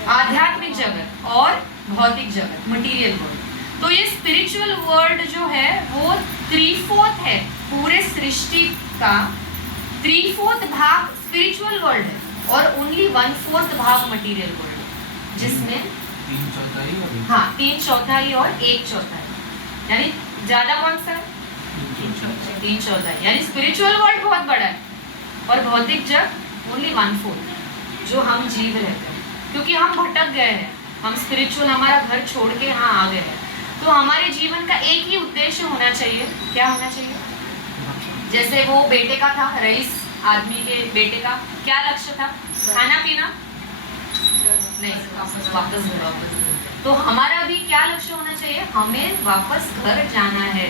आध्यात्मिक जगत और भौतिक जगत, मटेरियल वर्ल्ड, तो ये स्पिरिचुअल वर्ल्ड जो है वो 3/4 है, पूरे सृष्टि का 3/4 भाग स्पिरिचुअल वर्ल्ड है और ओनली 1/4 भाग मटेरियल वर्ल्ड, जिसमें 3/4 हाँ 3/4 और 1/4, यानी ज्यादा कौन सा है, 3/4, यानी स्पिरिचुअल वर्ल्ड बहुत बड़ा है और भौतिक जग ओनली 1/4 जो हम जीव रहते हैं, क्योंकि हम भटक गए हैं, हम स्पिरिचुअल हमारा घर छोड़ के यहाँ आ गए हैं। तो हमारे जीवन का एक ही उद्देश्य होना चाहिए, क्या होना चाहिए, जैसे वो बेटे का था, रईस आदमी के बेटे का क्या लक्ष्य था, खाना पीना नहीं, वापस घर। तो हमारा भी क्या लक्ष्य होना चाहिए, हमें वापस घर जाना है,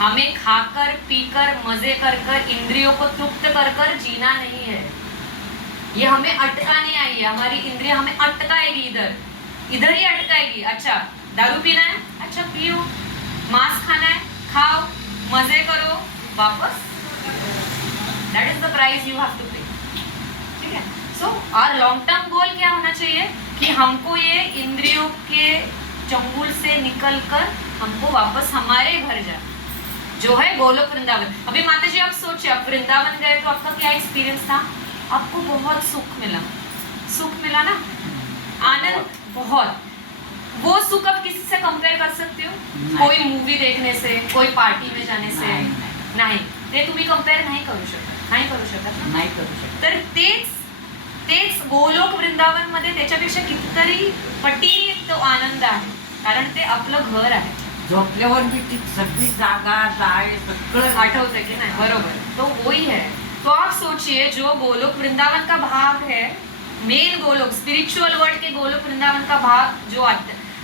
हमें खाकर पीकर मजे कर कर इंद्रियों को तृप्त कर कर जीना नहीं है। ये हमें अटकाने आई है, हमारी इंद्रियां हमें अटकाएगी, इधर ही अटकाएगी। अच्छा दारू पीना है, अच्छा पियो, मांस खाना है, खाओ, मजे करो, वापस। That is the price you have to pay, ठीक है। So our long term goal क्या होना चाहिए कि हमको ये इंद्रियों के चंगुल से निकलकर हमको वापस हमारे घर जाए, जो है गोलोक वृंदावन। अभी माता जी आप सोचिए, आप वृंदावन गए तो आपका क्या एक्सपीरियंस था, आपको बहुत सुख मिला ना, आनंद बहुत। वो सुख आप किसी से कंपेयर कर सकते हो, कोई मूवी देखने से, कोई पार्टी में जाने से नाही, ते तुम्ही कंपेअर नाही करू शकत। तर तेच गोलोक वृंदावन मध्ये त्याच्यापेक्षा कितीतरी पटीने तो आनंद आहे, कारण ते आपलं घर आहे। झोपल्यावर मी ती सगळी जागा जाय सगळं आठवतं की नाही, बरोबर, तो वही है। तो आप सोचिए जो गोलोक वृंदावन का भाग है, मेन गोलोक स्पिरिचुअल वर्ल्ड के गोलोक वृंदावन का भाग जो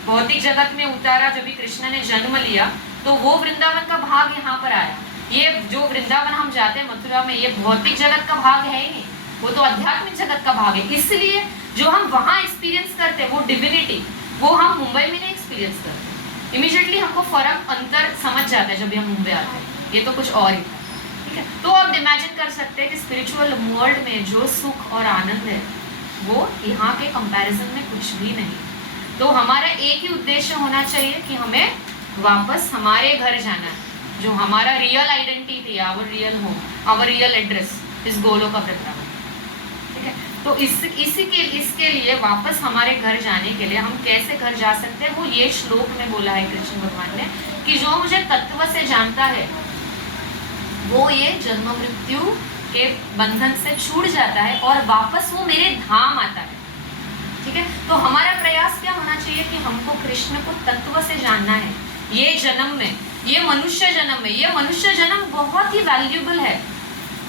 भौतिक जगत में उतारा, जब भी कृष्ण ने जन्म लिया तो वो वृंदावन का भाग यहाँ पर आया। ये जो वृंदावन हम जाते हैं मथुरा में, ये भौतिक जगत का भाग है ही नहीं, वो तो आध्यात्मिक जगत का भाग है। इसलिए जो हम वहाँ एक्सपीरियंस करते हैं वो डिविनिटी, वो हम मुंबई में नहीं एक्सपीरियंस करते। इमीडिएटली हमको फर्क अंतर समझ जाता है जब भी हम मुंबई आते हैं, ये तो कुछ और ही था, ठीक है। तो आप इमेजिन कर सकते हैं कि स्पिरिचुअल वर्ल्ड में जो सुख और आनंद है वो यहाँ के कंपैरिजन में कुछ भी नहीं। तो हमारा एक ही उद्देश्य होना चाहिए कि हमें वापस हमारे घर जाना है, जो हमारा real identity, our real home, our real address is Goloka Vrindavan, ठीक है। तो इसके लिए वापस हमारे घर जाने के लिए हम कैसे घर जा सकते हैं, वो ये श्लोक में बोला है कृष्ण भगवान ने कि जो मुझे तत्व से जानता है वो ये जन्म मृत्यु के बंधन से छूट जाता है और वापस वो मेरे धाम आता है, ठीक है। तो हमारा प्रयास क्या होना चाहिए कि हमको कृष्ण को तत्व से जानना है। ये जन्म में, ये मनुष्य जन्म में, ये मनुष्य जन्म बहुत ही वैल्यूएबल है,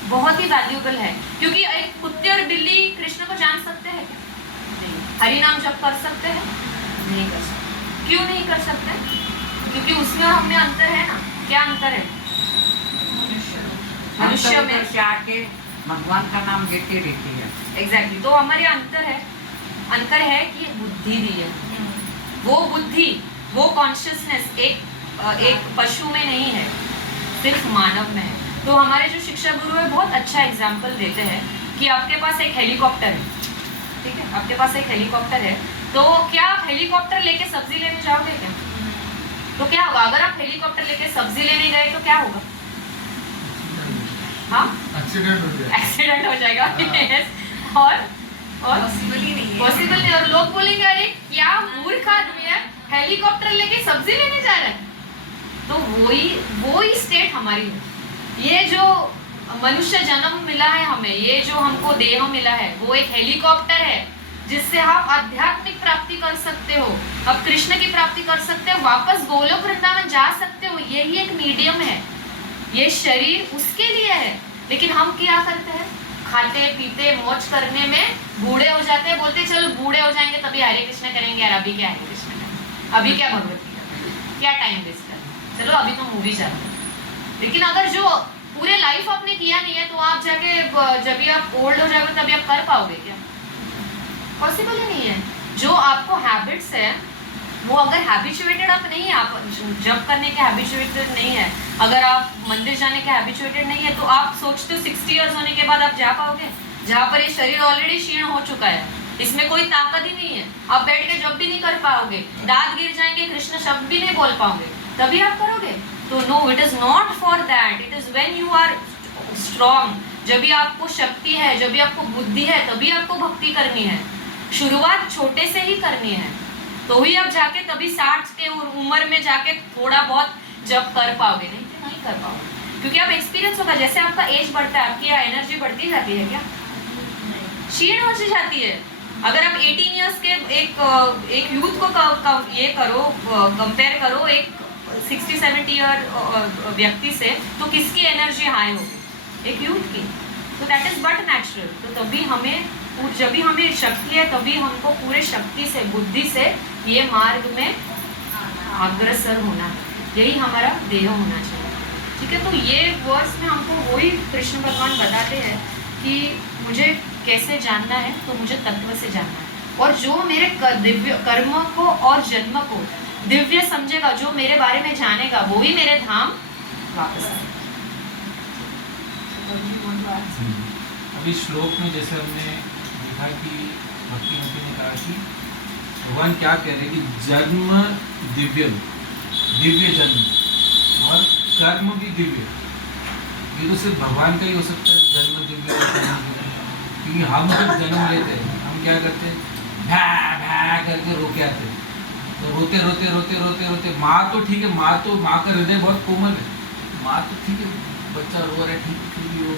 बहुत ही वैल्यूएबल है, क्योंकि एक कुत्ते और बिल्ली कृष्ण को जान सकते हैं क्या? नहीं। हरि नाम जप कर सकते हैं? नहीं कर सकते। क्यों नहीं कर सकते? क्योंकि उसमें और हमें अंतर है ना। क्या अंतर है? मनुष्य में आके भगवान का नाम लेते रहते हैं। एग्जैक्टली। तो हमारे अंतर है कि बुद्धि दी है, वो बुद्धि, वो कॉन्शियसनेस एक पशु में नहीं है, सिर्फ मानव में है। तो हमारे जो शिक्षा गुरु है बहुत अच्छा एग्जाम्पल देते हैं कि आपके पास एक हेलीकॉप्टर है, ठीक है, आपके पास एक हेलीकॉप्टर है, तो क्या आप हेलीकॉप्टर लेके सब्जी लेने जाओगे क्या? तो क्या होगा अगर आप हेलीकॉप्टर लेके सब्जी लेने गए तो क्या होगा? हाँ, एक्सीडेंट हो जाएगा। और और पॉसिबल ही नहीं है। पॉसिबल नहीं। और लोग बोलेंगे अरे क्या मूर्ख आदमी है, हेलीकॉप्टर लेके सब्जी लेने जा रहा है। तो वही स्टेट हमारी है। ये जो मनुष्य जन्म मिला है हमें, ये जो हमको देह मिला है, वो एक हेलीकॉप्टर है जिससे आप आध्यात्मिक प्राप्ति कर सकते हो, आप कृष्ण की प्राप्ति कर सकते हो, वापस गोलोक वृंदावन जा सकते हो। यही एक मीडियम है। ये शरीर उसके लिए है, लेकिन हम क्या करते हैं, खाते पीते मौज करने में बूढ़े हो जाते हैं, बोलते चलो बूढ़े हो जाएंगे तभी हरे कृष्ण करेंगे यार, अभी क्या हरे कृष्ण करेंगे, अभी क्या भगवत गीता, क्या टाइम वेस्ट करना, चलो अभी तो मूवी चल रही है। लेकिन अगर जो पूरे लाइफ आपने किया नहीं है, तो आप जाके जब भी आप ओल्ड हो जाओगे तभी आप कर पाओगे क्या? पॉसिबल ही नहीं है। जो आपको हैबिट्स है वो अगर हैबिचुएटेड आप नहीं है, आप जब करने के हैबिचुएटेड नहीं है, अगर आप मंदिर जाने के हैबिचुएटेड नहीं है, तो आप सोचते हो 60 इयर्स होने के बाद आप जा पाओगे, जहाँ पर ये शरीर ऑलरेडी क्षीण हो चुका है, इसमें कोई ताकत ही नहीं है, आप बैठ के जब भी नहीं कर पाओगे, दांत गिर जाएंगे, कृष्ण शब्द भी नहीं बोल पाओगे, तभी आप करोगे। तो no, it is not for that, it is when you are strong, जब भी आपको शक्ति है, जब भी आपको बुद्धि है, तभी आपको भक्ति करनी है। शुरुआत छोटे से ही करनी है, तो ही आप जाके तभी 60 के उम्र में जाके थोड़ा बहुत जब कर पाओगे, नहीं तो नहीं कर पाओगे, क्योंकि आप एक्सपीरियंस होगा, जैसे आपका एज बढ़ता है आपकी एनर्जी बढ़ती जाती है, क्या क्षीण हो जाती है। अगर आप 18 इयर्स के एक यूथ को ये करो, कंपेयर करो एक 60-70 ईयर व्यक्ति से, तो किसकी एनर्जी हाई होगी? एक यूथ की। तो दैट इज बट नेचुरल। तो तभी हमें, जब भी हमें शक्ति है, तभी हमको पूरे शक्ति से, बुद्धि से ये मार्ग में अग्रसर होना है, यही हमारा देह होना चाहिए। ठीक है, तो ये वर्स में हमको वही कृष्ण भगवान बताते हैं कि मुझे कैसे जानना है, तो मुझे तत्व से जानना है, और जो मेरे दिव्य कर्म को और जन्म को दिव्य समझेगा, जो मेरे बारे में जानेगा, वो ही मेरे धाम वापस आएगा। अभी श्लोक में जैसे हमने देखा कि भक्तिमती ने कहा कि भगवान क्या कह रहे हैं कि जन्म दिव्य जन्म और कर्म भी दिव्य। ये तो सिर्फ भगवान का ही हो सकता है, जन्म दिव्य और कर्म दिव्य। क्योंकि हम जब जन्म लेते हैं, हम क्या करते हैं, भा भा करके रो के आते हैं, तो रोते रोते रोते रोते रोते माँ तो ठीक है, माँ का हृदय बहुत कोमल है, माँ तो ठीक है, बच्चा रो रहा है, ठीक है, फिर भी वो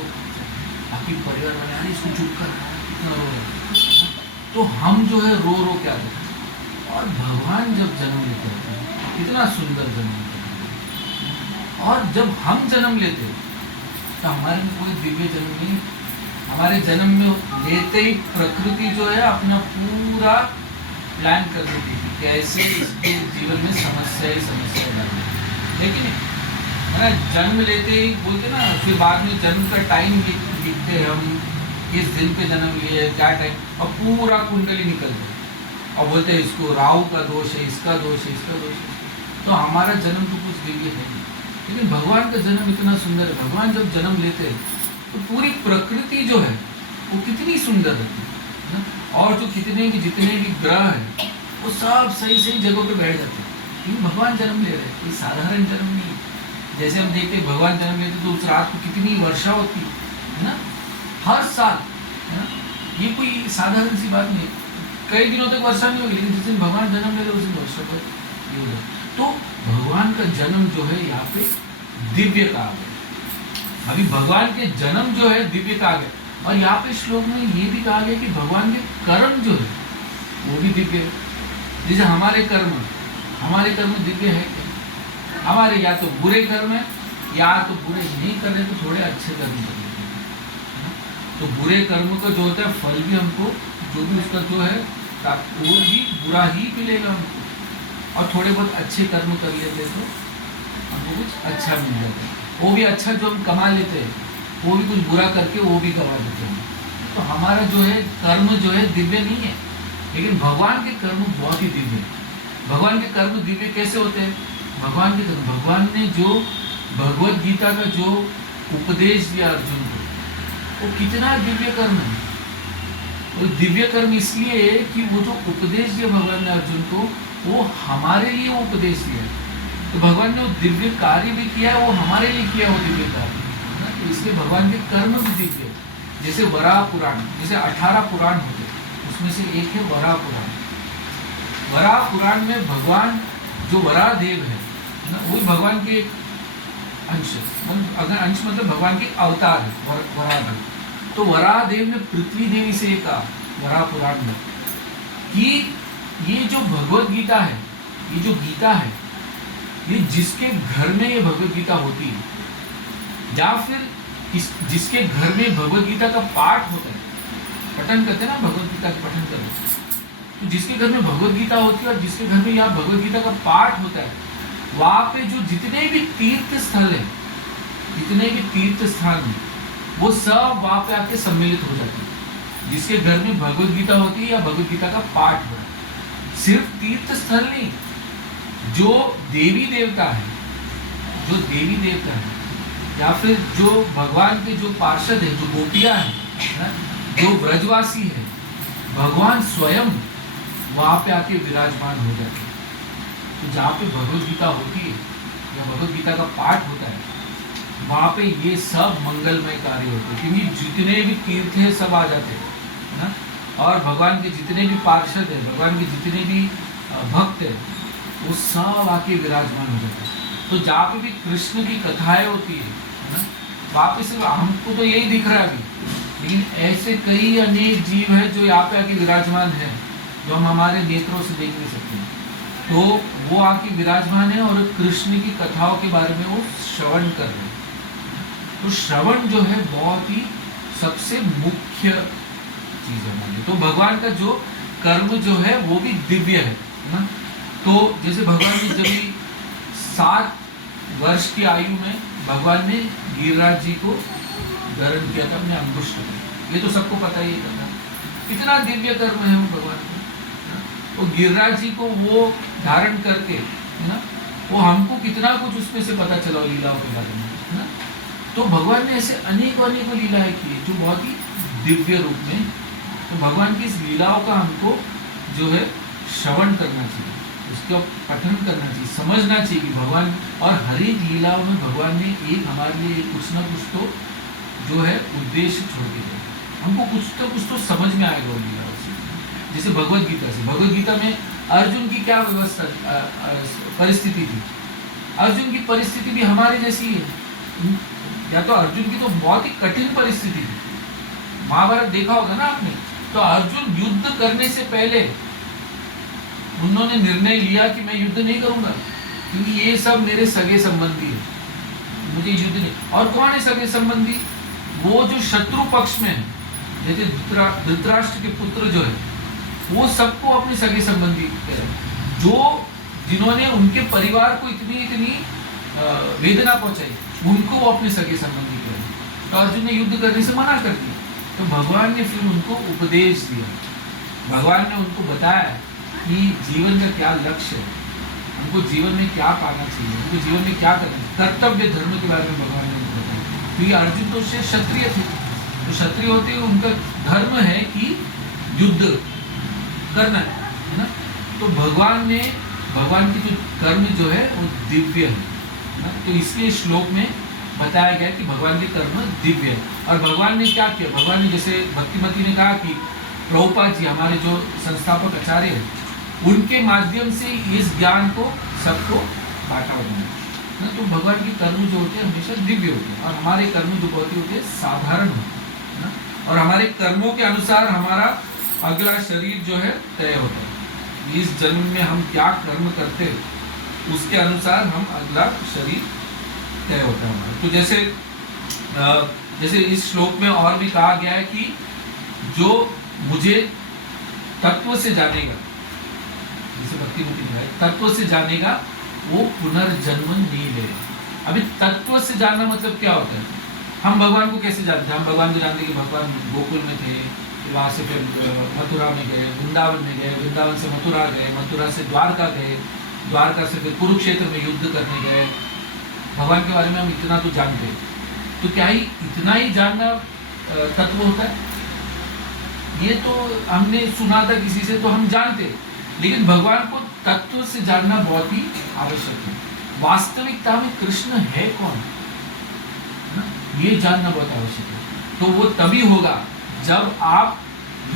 आपकी परिवार वाले अरे इसको चुप कर, कितना रो रहा है, तो हम जो है रो के आते हैं। और भगवान जब जन्म लेते हैं, कितना सुंदर जन्म लेते हैं, और जब हम जन्म लेते हैं तो हमारे में कोई दिव्य जन्म नहीं, हमारे जन्म में लेते ही प्रकृति जो है अपना पूरा प्लान कर देती है कैसे इसके जीवन में समस्या डालनी, लेकिन है ना, जन्म लेते ही बोलते ना, फिर बाद में जन्म का टाइम लिखते हम, इस दिन पे जन्म लिए, क्या टाइम, और पूरा कुंडली निकलते और बोलते हैं इसको राहु का दोष है, इसका दोष है, इसका दोष है। तो हमारा जन्म तो कुछ दिव्य है नहीं, लेकिन भगवान का जन्म इतना सुंदर है। भगवान जब जन्म लेते हैं तो पूरी प्रकृति जो है वो कितनी सुंदर रहती है, और जो जितने भी ग्रह हैं वो सब सही जगहों पे बैठ जाते हैं, क्योंकि भगवान जन्म ले रहे हैं, कोई साधारण जन्म नहीं है। जैसे हम देखते हैं भगवान जन्म लेते तो उस रात को कितनी वर्षा होती है ना, हर साल, है ना, ये कोई साधारण सी बात नहीं है। कई दिनों तक वर्षा नहीं होगी, लेकिन जिस दिन भगवान जन्म ले रहे उस दिन वर्षा पर ये होगा। तो भगवान का जन्म जो है यहाँ पे दिव्य कहा गया। अभी भगवान के जन्म जो है दिव्य कहा गया, और यहाँ पे श्लोक में ये भी कहा गया कि भगवान के कर्म जो है वो भी दिव्य है। जैसे हमारे कर्म दिव्य है क्या? हमारे या तो बुरे कर्म है, या तो बुरे नहीं कर रहे तो थोड़े अच्छे कर्म कर रहे हैं। तो बुरे कर्म का जो होता है फल भी हमको, जो भी उसका जो है वो भी बुरा ही मिलेगा हमको, और थोड़े बहुत अच्छे कर्म कर लेते तो हमको कुछ अच्छा मिल जाता है। वो भी अच्छा जो हम कमा लेते हैं, वो भी कुछ बुरा करके वो भी कमा लेते हैं। तो हमारा जो है कर्म जो है दिव्य नहीं है, लेकिन भगवान के कर्म बहुत ही दिव्य है। भगवान के कर्म दिव्य कैसे होते हैं? भगवान ने जो भगवत गीता का जो उपदेश दिया अर्जुन को, वो कितना दिव्य कर्म है। वो दिव्य कर्म इसलिए है कि वो जो उपदेश दिया भगवान ने अर्जुन को, वो हमारे लिए वो उपदेश दिया है। तो भगवान ने वो दिव्य कार्य भी किया है, वो हमारे लिए किया वो दिव्य कार्य, तो इसलिए भगवान के कर्म भी दिव्य है। जैसे वराह पुराण, जैसे 18 पुराण होते उसमें से एक है वराह पुराण। वराह पुराण में भगवान जो वराह देव है ना, वही भगवान के अंश है। अगर अंश मतलब भगवान के अवतार है वराह देव। तो वराह देव ने पृथ्वी देवी से कहा वराह पुराण में कि ये जो भगवत गीता है, ये जो गीता है, ये जिसके घर में ये भगवत गीता होती है, या फिर जिसके घर में भगवत गीता का पाठ होता है, पठन करते हैं ना, भगवत गीता का पठन करते हैं, तो जिसके घर में भगवत गीता होती है और जिसके घर में यहाँ भगवत गीता का पाठ होता है, वहां पे जो जितने भी तीर्थ स्थल है, जितने भी तीर्थ स्थान है, वो सब वहां पे आके सम्मिलित हो जाते हैं। जिसके घर में भगवत गीता होती है या भगवत गीता का पाठ हो रहा है, सिर्फ तीर्थ स्थल नहीं, जो देवी देवता है, जो देवी देवता है, या फिर जो भगवान के जो पार्षद है, जो गोपियां है, जो ब्रजवासी है, भगवान स्वयं वहां पे आके विराजमान हो जाते हैं। तो जहाँ पे भगवत गीता होती है या भगवत गीता का पाठ होता है, वहां पे ये सब मंगलमय कार्य होते हैं, क्योंकि जितने भी तीर्थ है सब आ जाते हैं ना, और भगवान के जितने भी पार्षद है, भगवान के जितने भी भक्त है, वो सब आके विराजमान हो जाते हैं। तो जहाँ पे भी कृष्ण की कथाएं होती है ना, वहाँ पे सिर्फ हमको तो यही दिख रहा है अभी, लेकिन ऐसे कई अनेक जीव है जो यहाँ पे आके विराजमान है, जो हम हमारे नेत्रों से देख नहीं सकते। तो वो आके विराजमान है और कृष्ण की कथाओं के बारे में वो श्रवण कर रहे हैं। तो श्रवण जो है बहुत ही सबसे मुख्य चीज है हमारी। तो भगवान का जो कर्म जो है वो भी दिव्य है ना। तो जैसे भगवान ने जब 7 वर्ष की आयु में भगवान ने गिरिराज जी को धारण किया था अपने अंगुष्ठ में, ये तो सबको पता ही था। कितना दिव्य कर्म है वो भगवान का। तो गिरिराज जी को वो धारण करके है ना, वो हमको कितना कुछ उसमें से पता चला लीलाओं के बारे में है ना। तो भगवान ने ऐसे अनेकों लीलाएं की जो बहुत ही दिव्य रूप में। तो भगवान की इस लीलाओं का हमको जो है श्रवण करना चाहिए, उसका पठन करना चाहिए, समझना चाहिए कि भगवान और हर एक लीलाओं में भगवान ने एक हमारे लिए कुछ ना कुछ तो जो है उद्देश्य छोड़ के गए। हमको कुछ तो समझ में आएगा वो लीलाओं से। जैसे भगवत गीता से, भगवत गीता में अर्जुन की क्या व्यवस्था परिस्थिति थी, अर्जुन की परिस्थिति भी हमारे जैसी है। या तो अर्जुन की तो बहुत ही कठिन परिस्थिति थी, महाभारत देखा होगा ना आपने। तो अर्जुन युद्ध करने से पहले उन्होंने निर्णय लिया कि मैं युद्ध नहीं करूंगा, क्योंकि ये सब मेरे सगे संबंधी है, मुझे युद्ध नहीं। और कौन है सगे संबंधी? वो जो शत्रु पक्ष में है, जैसे धृतराष्ट्र के पुत्र जो है, वो सबको अपने सगे संबंधी कह रहे, जो जिन्होंने उनके परिवार को इतनी वेदना पहुंचाई, उनको वो अपने सगे संबंधी कह रहे। तो अर्जुन ने युद्ध करने से मना कर दिया। तो भगवान ने फिर उनको उपदेश दिया, भगवान ने उनको बताया कि जीवन का क्या लक्ष्य है, हमको जीवन में क्या पाना चाहिए, हमको जीवन में क्या करना है, कर्तव्य धर्म के बारे में भगवान ने उनको बताया। क्योंकि अर्जुन तो क्षत्रिय थे, तो क्षत्रिय होते हुए उनका धर्म है कि युद्ध करना है ना। तो भगवान की जो कर्म जो है वो दिव्य है ना। तो इसलिए श्लोक में बताया गया कि भगवान के कर्म दिव्य है। और भगवान ने क्या किया, भगवान ने जैसे भक्तिमती ने कहा कि प्रभुपाद जी हमारे जो संस्थापक आचार्य है, उनके माध्यम से इस ज्ञान को सबको बांटा होना है। तो भगवान के कर्म जो होते हैं हमेशा दिव्य होते हैं, और हमारे कर्म जो बहुत होते हैं साधारण होते हैं ना। और हमारे कर्मों के अनुसार हमारा अगला शरीर जो है तय होता है। इस जन्म में हम क्या कर्म करते हैं उसके अनुसार हम अगला शरीर तय होता है हमारा। तो जैसे इस श्लोक में और भी कहा गया है कि जो मुझे तत्व से जानेगा, जैसे भक्तिमुक्ति है, तत्व से जानेगा वो पुनर्जन्म नहीं लेगा। अभी तत्व से जानना मतलब क्या होता है? हम भगवान को कैसे जानते हैं? हम भगवान को जानते हैं कि भगवान गोकुल में थे, वहाँ से फिर मथुरा में गए, वृंदावन में गए, वृंदावन से मथुरा गए, मथुरा से द्वारका गए, द्वारका से फिर कुरुक्षेत्र में युद्ध करने गए। भगवान के बारे में हम इतना तो जानते हैं। तो क्या ही इतना ही जानना तत्व होता है? ये तो हमने सुना था किसी से, तो हम जानते, लेकिन भगवान को तत्व से जानना बहुत ही आवश्यक है। वास्तविकता में कृष्ण है कौन, ये जानना बहुत आवश्यक है। तो वो तभी होगा जब आप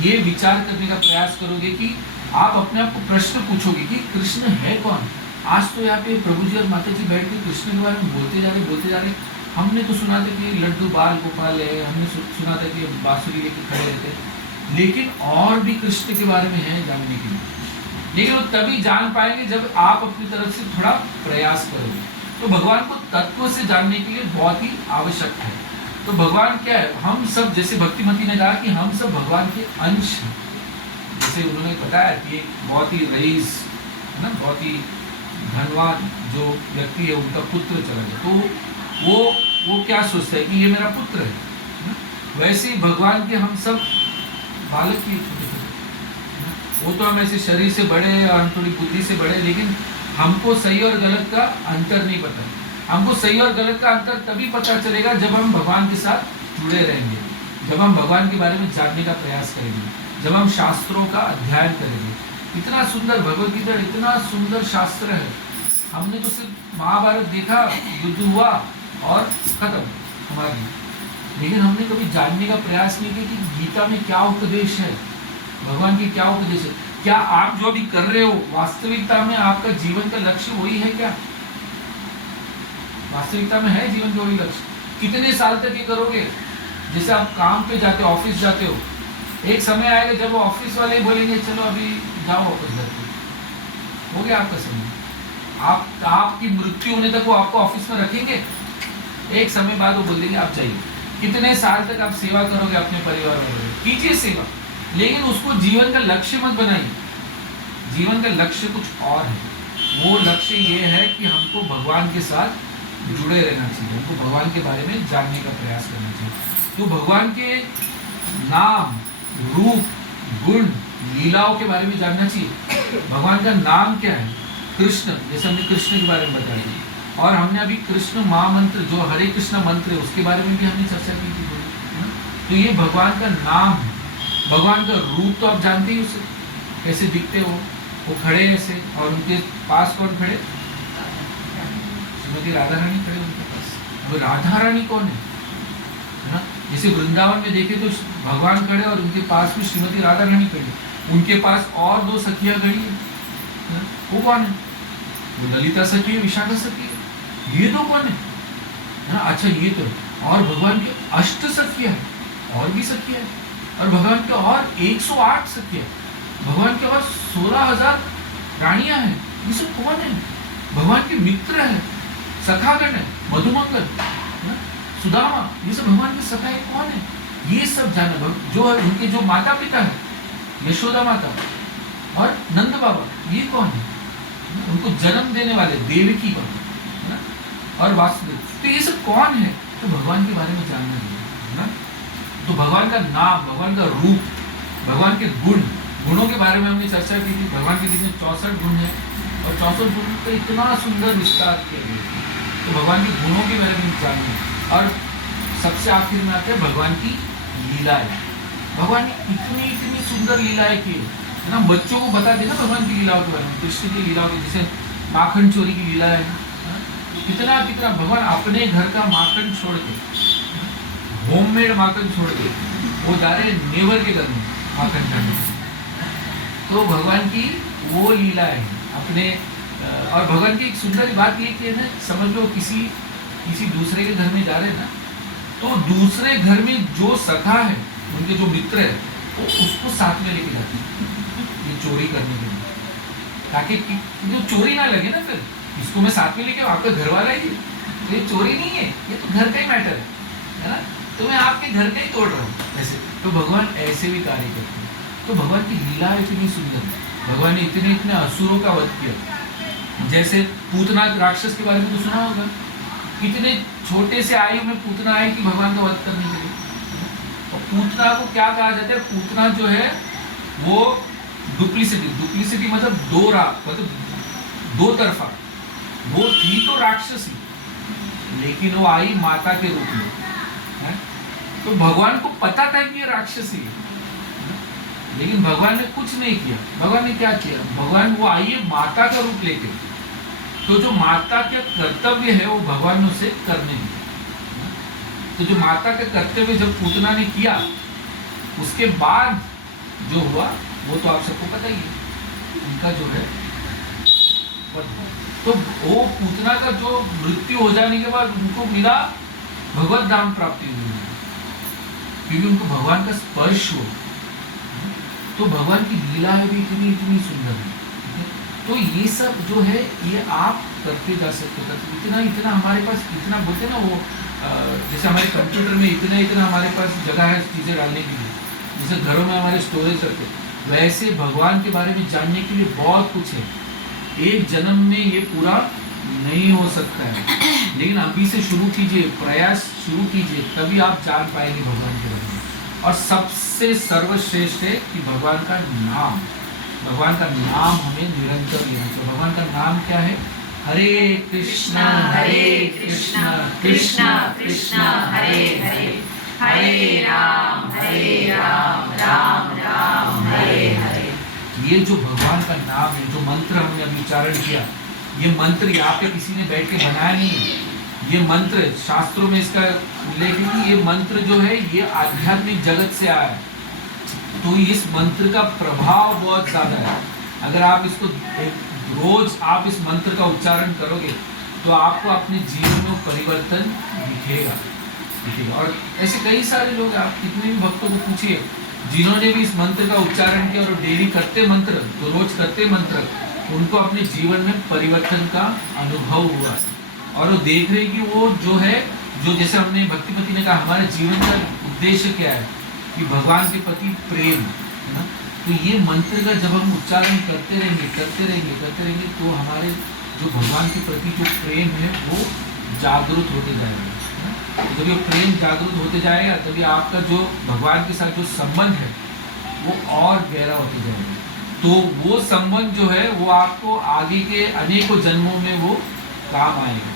ये विचार करने का प्रयास करोगे कि आप अपने आप को प्रश्न पूछोगे कि कृष्ण है कौन। आज तो यहाँ पे प्रभु जी और माता जी बैठ के कृष्ण के बारे में बोलते जा रहे। हमने तो सुना था कि लड्डू बाल गोपाल है, हमने सुना था कि बांसुरी लेके खड़े रहते, लेकिन और भी कृष्ण के बारे में है जानने के लिए। लेकिन वो तभी जान पाएंगे जब आप अपनी तरफ से थोड़ा प्रयास करोगे। तो भगवान को तत्व से जानने के लिए बहुत ही आवश्यक है। तो भगवान क्या है, हम सब, जैसे भक्तिमती ने कहा कि हम सब भगवान के अंश हैं। जैसे उन्होंने बताया कि एक बहुत ही रईस है ना, बहुत ही धनवान जो व्यक्ति है, उनका पुत्र चला गया, तो वो क्या सोचता है कि ये मेरा पुत्र है। वैसे ही भगवान के हम सब बालक ही छोटे छोटे, वो तो हम ऐसे शरीर से बड़े और हम थोड़ी बुद्धि से बड़े, लेकिन हमको सही और गलत का अंतर नहीं पता। हमको सही और गलत का अंतर तभी पता चलेगा जब हम भगवान के साथ जुड़े रहेंगे, जब हम भगवान के बारे में जानने का प्रयास करेंगे, जब हम शास्त्रों का अध्ययन करेंगे। इतना सुंदर भगवद गीता, इतना सुंदर शास्त्र है। हमने तो सिर्फ महाभारत देखा, युद्ध हुआ और खत्म हमारी, लेकिन हमने कभी जानने का प्रयास नहीं किया कि गीता में क्या उपदेश है, भगवान की क्या उपदेश है। क्या आप जो भी कर रहे हो वास्तविकता में आपका जीवन का लक्ष्य वही है क्या? वास्तविकता में है जीवन का वही लक्ष्य? कितने साल तक ये करोगे? जैसे आप काम पे जाते हो, ऑफिस जाते हो, एक समय आएगा जब वो ऑफिस वाले ही बोलेंगे चलो अभी जाओ वापस घर पे, हो गया आपका समय। आपकी मृत्यु होने तक वो आपको ऑफिस में रखेंगे, एक समय बाद वो बोल देंगे आप जाइए। कितने साल तक आप सेवा करोगे अपने परिवार में? कीजिए सेवा, लेकिन उसको जीवन का लक्ष्य मत बनाइए। जीवन का लक्ष्य कुछ और है। वो लक्ष्य ये है कि हमको भगवान के साथ जुड़े रहना चाहिए, हमको भगवान के बारे में जानने का प्रयास करना चाहिए। तो भगवान के नाम, रूप, गुण, लीलाओं के बारे में जानना चाहिए। भगवान का नाम क्या है? कृष्ण, जैसे हमने कृष्ण के बारे में बताया, और हमने अभी कृष्ण महामंत्र जो हरे कृष्ण मंत्र है उसके बारे में भी हमने चर्चा की थी। तो ये भगवान का नाम है। भगवान का रूप तो आप जानते ही उसे कैसे दिखते हो, वो खड़े ऐसे, और उनके पास कौन खड़े? श्रीमती राधा रानी खड़े उनके पास। वो राधा रानी कौन है ना? जैसे वृंदावन में देखे तो भगवान खड़े और उनके पास में श्रीमती राधा रानी खड़ी, उनके पास और दो सखियां खड़ी है, वो कौन है? वो ललिता सखी है, विशाखा सखी है। ये दो कौन है ना? अच्छा ये तो, और भगवान की अष्ट सखियां है, और भी सखियां है, और भगवान के और 108 सखियां, भगवान के और 16,000 रानियां हैं। ये सब कौन है? भगवान के मित्र है, सखागण है, मधुमंगल, सुदामा, ये सब भगवान के सखा कौन है? ये सब जाना जो है, उनके जो माता पिता है, यशोदा माता और नंद बाबा, ये कौन है? उनको जन्म देने वाले देवकी बाबा और वासुदेव, तो ये सब कौन है? तो भगवान के बारे में जानना है ना। तो भगवान का नाम, भगवान का रूप, भगवान के गुण, गुणों के बारे में हमने चर्चा की थी। भगवान के जितने 64 गुण है और 64 गुण का इतना सुंदर विस्तार किया गया। तो भगवान के गुणों के बारे में जानना, और सबसे आखिर में आते हैं भगवान की लीलाएं। भगवान ने इतनी सुंदर लीलाएं की है ना। बच्चों को बता देना भगवान की लीलाओं के बारे में, कृष्ण की लीलाओं की, जैसे माखन चोरी की लीला है। कितना भगवान अपने घर का माखन छोड़ के, होममेड माखन छोड़ के वो जा रहे नेवर के घर में माखन खाने। तो भगवान की वो लीला है अपने। और भगवान की एक सुंदर बात ये कि ना, समझ लो किसी दूसरे के घर में जा रहे हैं ना, तो दूसरे घर में जो सखा है, उनके जो मित्र है, वो उसको साथ में लेके जाते हैं ये चोरी करने के लिए, ताकि जो चोरी ना लगे ना, फिर इसको मैं साथ में लेके, आपका घर वाला ही, तो ये चोरी नहीं है, ये तो घर का ही मैटर है ना, तो मैं आपके घर का ही तोड़ रहा हूँ ऐसे। तो भगवान ऐसे भी कार्य करते हैं। तो भगवान की लीला इतनी सुंदर है। भगवान ने इतने असुरों का वध किया। जैसे पूतना राक्षस के बारे में तो सुना होगा, कितने छोटे से आयु में पूतना आई कि भगवान का वध करने के लिए। और पूतना को क्या कहा जाता है? पूतना जो है वो डुप्लीसिटी मतलब दो तरफा। वो थी तो राक्षसी, लेकिन वो आई माता के रूप में है? तो भगवान को पता था कि ये राक्षसी है, लेकिन भगवान ने कुछ नहीं किया। भगवान ने क्या किया? भगवान वो आई है माता का रूप लेके, तो जो माता का कर्तव्य है वो भगवान ने उसे करने दिया। तो जो माता का कर्तव्य जब पूतना ने किया, उसके बाद जो हुआ वो तो आप सबको पता ही है, उनका जो है वध हुआ। तो वो पूतना का जो मृत्यु हो जाने के बाद उनको मिला भगवत धाम प्राप्ति हुई, क्योंकि उनको भगवान का स्पर्श हो। तो भगवान की लीला है भी इतनी इतनी सुंदर है। तो ये सब जो है ये आप करते जा सकते हो, इतना इतना हमारे पास, इतना बोलते ना वो जैसे हमारे कंप्यूटर में इतना इतना हमारे पास जगह है चीज़ें डालने के लिए, जैसे घरों में हमारे स्टोरेज रखते, वैसे भगवान के बारे में जानने के लिए बहुत कुछ है। एक जन्म में ये पूरा नहीं हो सकता है, लेकिन अभी से शुरू कीजिए, प्रयास शुरू कीजिए, तभी आप जान पाएंगे भगवान के बारे में। और सबसे सर्वश्रेष्ठ है कि भगवान का नाम, भगवान का नाम हमें निरंतर लेना चाहिए। भगवान का नाम क्या है? हरे कृष्णा कृष्णा कृष्णा हरे हरे, हरे राम राम राम हरे हरे। ये जो भगवान का नाम है, जो मंत्र हमने अभी उच्चारण किया, ये मंत्र यहाँ पे किसी ने बैठ के बनाया नहीं है। ये मंत्र शास्त्रों में इसका उल्लेख है कि ये मंत्र जो है ये आध्यात्मिक जगत से आया है। तो इस मंत्र का प्रभाव बहुत ज्यादा है। अगर आप इसको रोज आप इस मंत्र का उच्चारण करोगे तो आपको अपने जीवन में परिवर्तन दिखेगा। और ऐसे कई सारे लोग, आप कितने भी भक्तों को पूछिए जिन्होंने भी इस मंत्र का उच्चारण किया और डेली करते मंत्र, तो रोज करते मंत्र, उनको अपने जीवन में परिवर्तन का अनुभव हुआ। और वो देख रहे कि वो जो है, जो जैसे हमने भक्तिपति ने कहा, हमारे जीवन का उद्देश्य क्या है कि भगवान के प्रति प्रेम है ना। तो ये मंत्र का जब हम उच्चारण करते रहेंगे तो हमारे जो भगवान के प्रति जो प्रेम है वो जागरूक होते जाएगा। तो जब ये प्रेम जागरूक होते जाएगा तभी आपका जो भगवान के साथ जो संबंध है वो और गहरा होते जाएगा। तो वो संबंध जो है वो आपको आगे के अनेकों जन्मों में वो काम आएगा।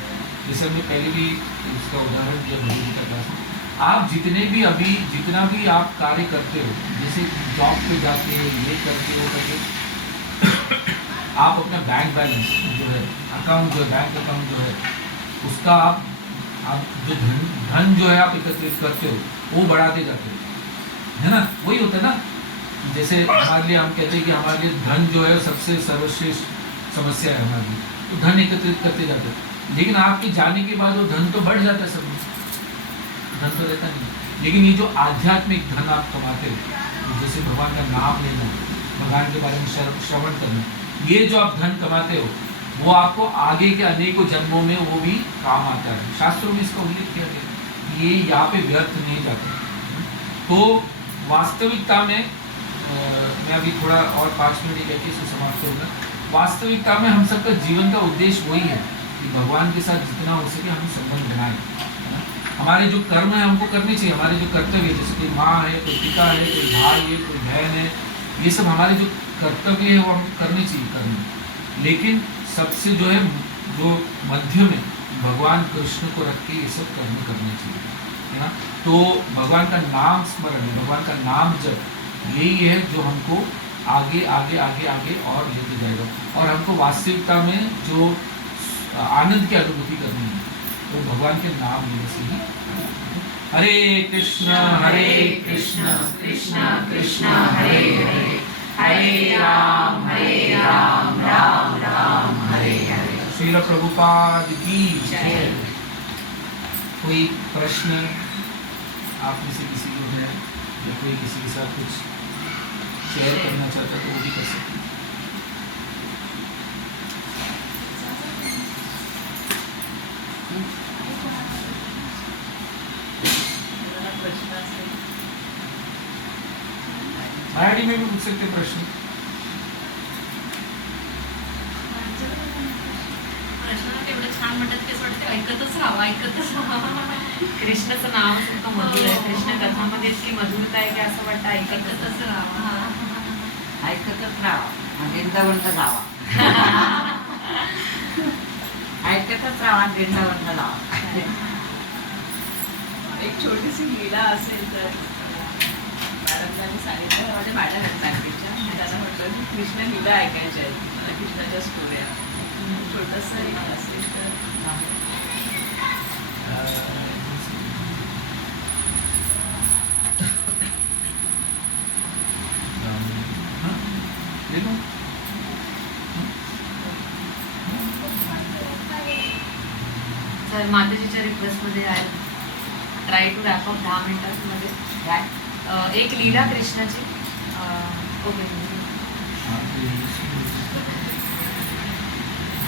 जैसे हमने पहले भी इसका उदाहरण दिया भगवद गीता क्लास में। आप जितने भी अभी जितना भी आप कार्य करते हो, जैसे जॉब पे जाते हो, ये करते हो करके आप अपना बैंक बैलेंस जो है, अकाउंट जो है, बैंक अकाउंट जो है, उसका आप जो धन जो है आप एकत्रित करते हो वो बढ़ाते जाते हो, है ना। वही होता है ना, जैसे हमारे लिए हम कहते हैं कि हमारे लिए धन जो है सबसे सर्वश्रेष्ठ समस्या है हमारे लिए, तो धन एकत्रित करते जाते हो। लेकिन आपके जाने के बाद वो धन तो बढ़ जाता है, सब धन तो रहता नहीं। लेकिन ये जो आध्यात्मिक धन आप कमाते हो, जैसे भगवान का नाम लेना, भगवान के बारे में श्रवण करना, ये जो आप धन कमाते हो वो आपको आगे के अनेकों जन्मों में वो भी काम आता है। शास्त्रों में इसका उल्लेख किया गया, ये यहाँ पे व्यर्थ नहीं जाता। तो वास्तविकता में मैं अभी थोड़ा और 5 मिनट कहकर इसको समाप्त करूँगा। वास्तविकता में हम सबका जीवन का उद्देश्य वही है कि भगवान के साथ जितना हो सके हम संबंध बनाएं। हमारे जो कर्म है हमको करने चाहिए, हमारे जो कर्तव्य, जैसे कोई माँ है, कोई पिता है, कोई भाई है, कोई बहन है, ये सब हमारे जो कर्तव्य है वो हम करने चाहिए करने। लेकिन सबसे जो है, जो मध्य में भगवान कृष्ण को रख के ये सब कर्म करने चाहिए, है ना। तो भगवान का नाम स्मरण है, भगवान का नाम जब, यही है जो हमको आगे आगे आगे आगे और लेके जाएगा। और हमको वास्तविकता में जो आनंद की अनुभूति करनी है तो भगवान के नाम लेने से ही। हरे कृष्ण कृष्ण कृष्ण हरे हरे, हरे राम राम राम हरे हरे। श्रील प्रभुपाद की जय। कोई प्रश्न आप में से किसी को है या कोई किसी के साथ कुछ शेयर करना चाहता तो वो भी कर सकते हैं। मराठी में भी पूछ सकते प्रश्न। प्रश्न तेवढं छान म्हणतात की असं वाटतं ऐकतच राहावं. कृष्णाचं नाव सुद्धा मधुर आहे. कृष्ण कथामध्ये इतकी मधुरता आहे की असं वाटतं ऐकतच राहावं. ऐकतच राहा, वृंदावनला जावा. ऐकतच राहा, वृंदावनला जावा. एक छोटीशी लीला असेल तर मॅडमला मी सांगितलं, माझ्या मॅडम आहेत बँकेच्या, मी त्यांना म्हटलं की कृष्ण लीला ऐकायच्या आहेत, मला कृष्णाच्या स्टोऱ्या छोटंसं एक असेल तर. तर माताजीच्या रिक्वेस्टमध्ये आहे ट्राय टू रॅप अप 10 मिनिटांमध्ये. एक लीला कृष्णाची ओके,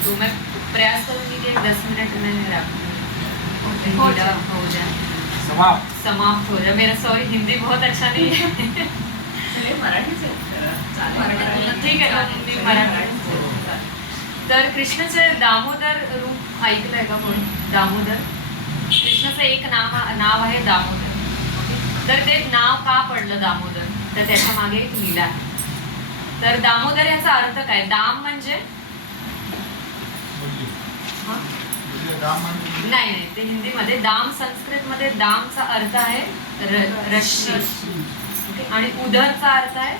तो मैं प्रयास करूंगी कि एक 10 मिनट में रैप हो जाए, समाप्त हो जाए. मेरा सॉरी हिंदी बहुत अच्छा नहीं है. सगळे मराठीच आहेत खरं. चालेल. ठीक आहे तर मी मराठी. तर कृष्णाचे दामोदर रूप ऐकलंय का कोणी? दामोदर कृष्णाचं एक नाव आहे दामोदर. तर ते नाव का पडलं दामोदर, तर त्याच्या मागे एक लीला आहे. तर दामोदर याचा अर्थ काय? दाम म्हणजे नाही ते हिंदीमध्ये दाम, संस्कृतमध्ये दामचा अर्थ आहे रश्मी ओके, आणि उदरचा अर्थ आहे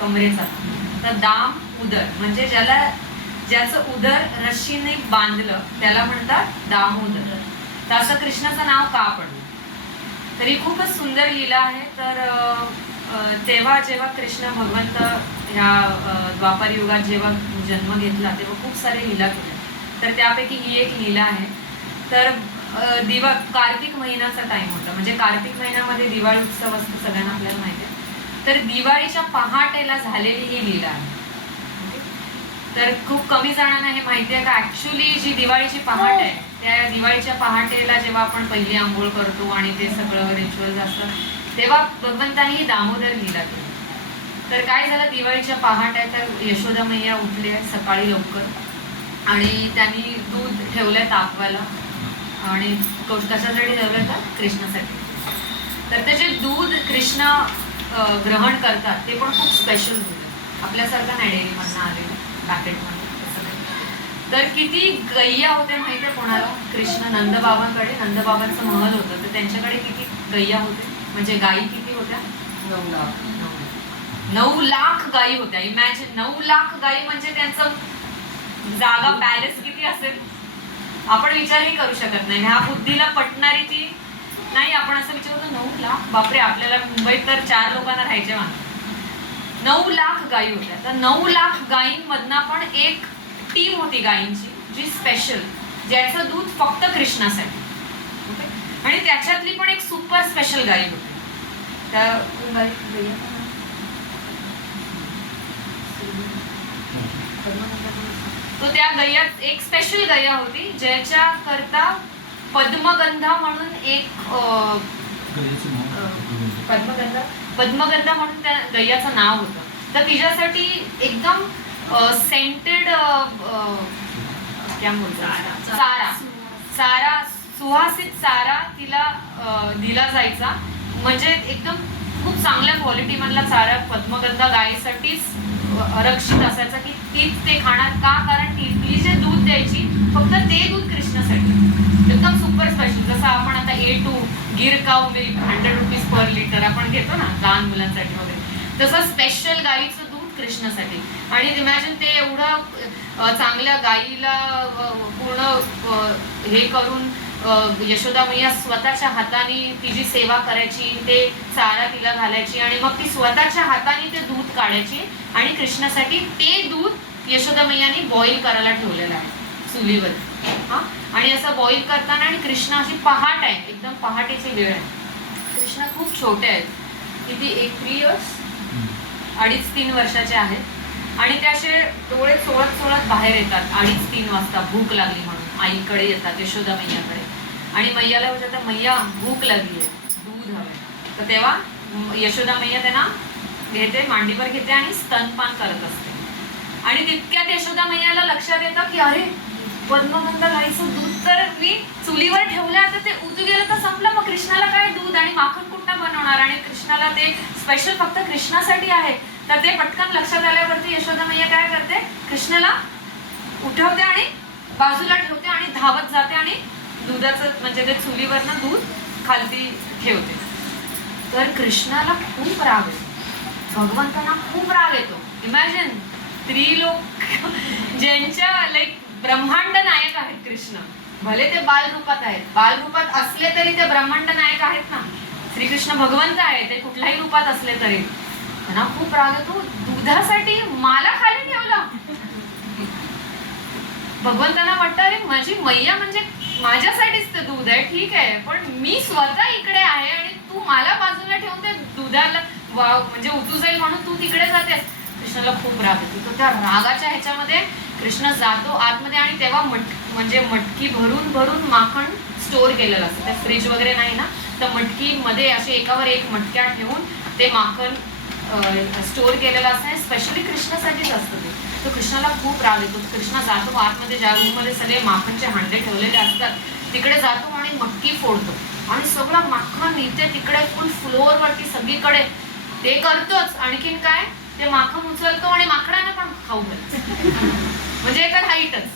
कमरेचा. तर दाम उदर म्हणजे ज्याचं उदर रश्मीने बांधलं त्याला म्हणतात दामोदर. तर असं कृष्णाचं नाव का पडलं? तरी खूपच सुंदर लीला आहे. तर तेव्हा जेव्हा कृष्ण भगवंत ह्या द्वापर युगात जेव्हा जन्म घेतला तेव्हा खूप सारे लीला केल्या. तर त्यापैकी ही एक लीला आहे. तर कार्तिक महिन्याचा टाइम होता, म्हणजे कार्तिक महिन्यामध्ये दिवाळी उत्सव असतो सगळ्यांना आपल्याला माहिती आहे. तर दिवाळीच्या पहाटेला झालेली ही लीला आहे. तर खूप कमी जणांना हे माहिती आहे का ऍक्च्युली जी दिवाळीची पहाट आहे त्या दिवाळीच्या पहाटेला जेव्हा आपण पहिली आंघोळ करतो आणि ते सगळं रिच्युअल्स असतं तेव्हा भगवंतांनी ही दामोदर लीला केली. तर काय झालं, दिवाळीच्या पहाट आहे तर यशोदा मैया उठली आहे सकाळी लवकर आणि त्यांनी दूध ठेवलंय तापवायला. आणि कशासाठी ठेवलंय तर कृष्णासाठी. तर ते जे दूध कृष्ण ग्रहण करतात ते पण खूप स्पेशल दूध आहे, आपल्यासारखं नाही डेअरीमधनं आलेलं पॅकेटमध्ये तसं काही. तर किती गैया होते माहिती आहे कोणाला? कृष्ण नंदबाबांकडे, नंदबाबांचं महल होतं तर त्यांच्याकडे किती गैया होते, म्हणजे गायी किती होत्या? 9 लाख गायी होत्या. इमॅजिन 9 लाख गायी म्हणजे त्यांचं जागा पॅलेस किती असेल आपण विचारही करू शकत नाही. ह्या बुद्धीला पटणारी ती नाही. आपण असं विचारतो 9 लाख बापरे, आपल्याला मुंबईत तर 4 लोकांना राहायचे मानतात. 9 लाख गायी होत्या. तर 9 लाख गायींमधनं पण एक टीम होती गायींची जी स्पेशल, ज्याचं दूध फक्त कृष्णासाठी ओके, आणि त्याच्यातली पण एक सुपर स्पेशल गायी होती. त्या तो त्या गैयात एक स्पेशल गैया होती ज्याच्या करता पद्मगंधा म्हणून एक पद्मगंधा म्हणून त्या गैयाचं नाव होतं. तर तिच्यासाठी एकदम सेंटेड क्या बोलतात सारा सुवासित सारा तिला दिला जायचा. म्हणजे एकदम खूप चांगल्या क्वालिटी मधला चारा पद्मगंधा गायीसाठीच आरक्षित असायचा की तीच ते खाणार का, कारण ती जे दूध द्यायची फक्त ते दूध कृष्णासाठी एकदम सुपर स्पेशल. जसं आपण आता A2 गिर काऊ मिल्क 100 रुपीज पर लिटर आपण घेतो ना लहान मुलांसाठी वगैरे, तसं स्पेशल गाईचं दूध कृष्णासाठी. आणि इमॅजिन ते एवढं चांगल्या गाईला पूर्ण हे करून यशोदा मैया स्वतःच्या हाताने तिची सेवा करायची, ते चारा तिला घालायची आणि मग ती स्वतःच्या हाताने ते दूध काढायची आणि कृष्णासाठी ते दूध यशोदा मैयाने बॉईल करायला ठेवलेलं आहे चुलीवर. हा, आणि असं बॉईल करताना आणि कृष्ण अशी पहाट आहे, एकदम पहाटेची वेळ आहे. कृष्ण खूप छोटे आहेत, किती 3 इयर्स 2.5-3 वर्षाचे आहेत आणि ते असे डोळे चोळत बाहेर येतात 2:30-3 वाजता भूक लागली म्हणून आईकडे येतात यशोदा मैयाकडे आणि मैयाला विचारतात मैया भूक लागली आहे, दूध हवंय. तर तेव्हा यशोदा मैया त्यांना घेते, मांडीवर घेते आणि स्तनपान करत असते. आणि तितक्यात यशोदा मैयाला लक्षात येतं की अरे पद्मगंधा गाईचं दूध तर मी चुलीवर ठेवलं, आता ते उतू गेलं तर संपलं, मग कृष्णाला काय दूध आणि माखन कुठं बनवणार, आणि कृष्णाला ते स्पेशल फक्त कृष्णासाठी आहे. तर ते पटकन लक्षात आल्यावरती यशोदा मैया काय करते, कृष्णाला उठवते आणि बाजूला ठेवते आणि धावत जाते आणि दुधाचं म्हणजे ते चुलीवरनं दूध खालती ठेवते. तर कृष्णाला खूप राग येतो, भगवंतांना खूप राग येतो. इमॅजिन त्रिलोक ज्यांच्या लाईक ब्रह्मांड नायक आहेत कृष्ण, भले ते बालरूपात आहेत, बालरूपात असले तरी ते ब्रह्मांड नायक आहेत ना, श्रीकृष्ण भगवंत आहे, ते कुठल्याही रूपात असले तरी त्यांना खूप राग येतो. दुधासाठी मला खाली ठेवलं. भगवंतांना वाटतं अरे माझी मैया म्हणजे माझ्यासाठीच ते दूध आहे, ठीक आहे, पण मी स्वतः इकडे आहे आणि तू मला बाजूला ठेवून ते दुधाला म्हणजे उतू जाईल म्हणून तू तिकडे जातेस. कृष्णाला खूप राग येतो. तो त्या रागाच्या ह्याच्यामध्ये कृष्ण जातो आतमध्ये आणि तेव्हा म्हणजे मटकी भरून भरून माखण स्टोअर केलेलं असतं. त्या फ्रीज वगैरे नाही ना, तर मटकीमध्ये असे एकावर एक मटक्या ठेवून ते माखण स्टोअर केलेलं असतं. स्पेशली कृष्णासाठीच असतं ते. तो कृष्णाला खूप राग येतो. कृष्ण जातो आतमध्ये, ज्या रूममध्ये सगळे माखणचे हांडे ठेवलेले असतात तिकडे जातो आणि मटकी फोडतो आणि सगळं माखण इथे तिकडे फुल फ्लोअरवरती सगळीकडे ते करतोच. आणखीन काय, ते माखण उचलतो आणि माकडांना पण खाऊ घालतो. म्हणजे एका हाईटच.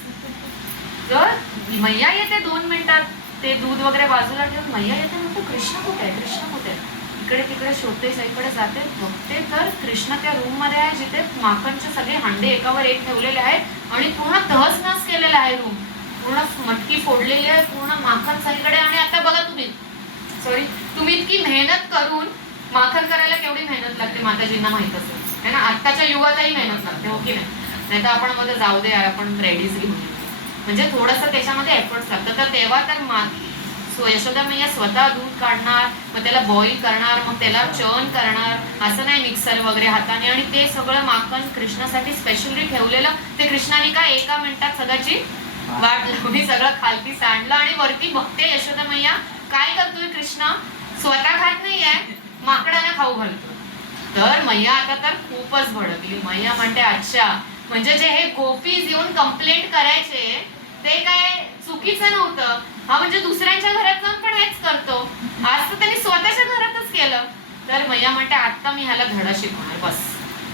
तर मैया येते 2 मिनिटात, ते दूध वगैरे बाजूला ठेवून मैया येते, म्हणतो कृष्ण कुठे आहे, कृष्ण कुठे आहे. इकडे तिकडे शोधते, सगळीकडे जाते, बघते तर कृष्ण त्या रूम मध्ये आहे जिथे माखणचे सगळे हांडे एकावर एक ठेवलेले आहेत आणि पूर्ण तहसनस केलेला आहे रूम. पूर्ण मटकी फोडलेली आहे, पूर्ण माखण सगळीकडे. आणि आता बघा तुम्ही इतकी मेहनत करून माखण करायला केवढी मेहनत लागते माताजींना माहित असेल है ना. आत्ताच्या युगातही मेहनत लागते, हो की नाही तर आपण मध्ये जाऊ दे यार आपण रेडीज घेऊन येतो, म्हणजे थोडंसं त्याच्यामध्ये एफर्ट्स लागतं. तर तेव्हा तर यशोदा मैया स्वतः दूध काढणार, मग त्याला बॉईल करणार, मग त्याला चर्न करणार, असं नाही मिक्सर वगैरे हाताने. आणि ते सगळं माखण कृष्णासाठी स्पेशली ठेवलेलं ते कृष्णाने काय 1 मिनिटात सगळ्याची वाट लावली, सगळं खालती सांडलं. आणि वरती बघते यशोदा मैया काय करतोय कृष्ण, स्वतः खात नाहीये, माकडांना खाऊ घालतो. तर मैया आता तर खूपच भडकली. मैया म्हणते अच्छा, म्हणजे जे हे गोपीज येऊन कंप्लेंट करायचे ते काय चुकीचं नव्हतं, हा म्हणजे दुसऱ्यांच्या घरात जाऊन पण हेच करतो, आज तर त्यांनी स्वतःच्या घरातच केलं. तर मैया म्हणते आता मी ह्याला धडा शिकवणार, बस.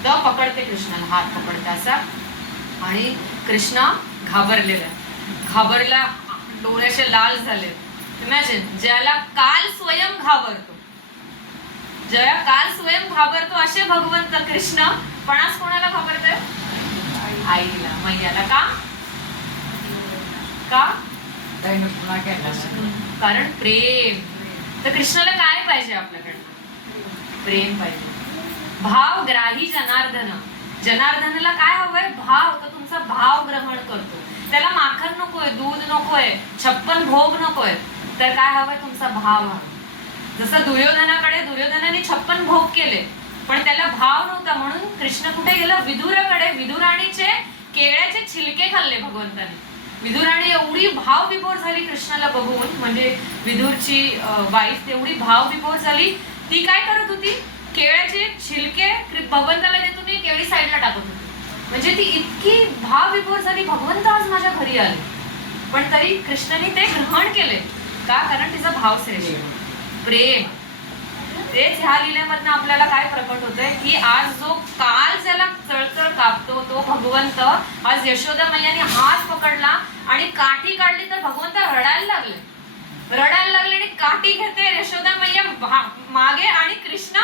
तर पकडते कृष्णाला, हात पकडते असा, आणि कृष्ण घाबरला, डोळ्याचे लाल झाले. इमॅजिन, ज्याला काल स्वयं घाबरतो असे भगवंत कृष्ण, पण आज कोणाला घाबरतोय, आईला, मैयाला. का कारण प्रेम. तर कृष्णाला काय पाहिजे आपल्याकडनं, प्रेम पाहिजे. भावग्राही जनार्दनाला काय हवंय, भाव. तर तुमचा भाव ग्रहण करतो. त्याला माखन नकोय, दूध नकोय, 56 भोग नकोय, तर काय हवंय, तुमचा भाव हवा. जसं दुर्योधनाने 56 भोग केले पण त्याला भाव नव्हता, म्हणून कृष्ण कुठे गेला, विदुराकडे. विदुराणीचे केळ्याचे छिलके खाल्ले भगवंताने. विदुराणी एवढी भाव विभोर झाली कृष्णाला बघून, म्हणजे विदुरची वाईफ तेवढी भाव विभोर झाली. ती काय करत होती, केळ्याचे छिलके भगवंताला देत होती, केळी साईडला टाकत होती. म्हणजे ती इतकी भाव विभोर झाली, भगवंत आज माझ्या घरी आले, पण तरी कृष्णाने ते ग्रहण केले. का, कारण तिचा भाव श्रेष्ठ, प्रेम. तेच ह्या लीलेमधनं आपल्याला काय प्रकट होतंय की आज जो काल ज्याला चळचळ कापतो तो भगवंत आज यशोदा मैयाने हात पकडला आणि काठी काढली तर भगवंत रडायला लागले आणि काठी घेते यशोदा मैया मागे आणि कृष्ण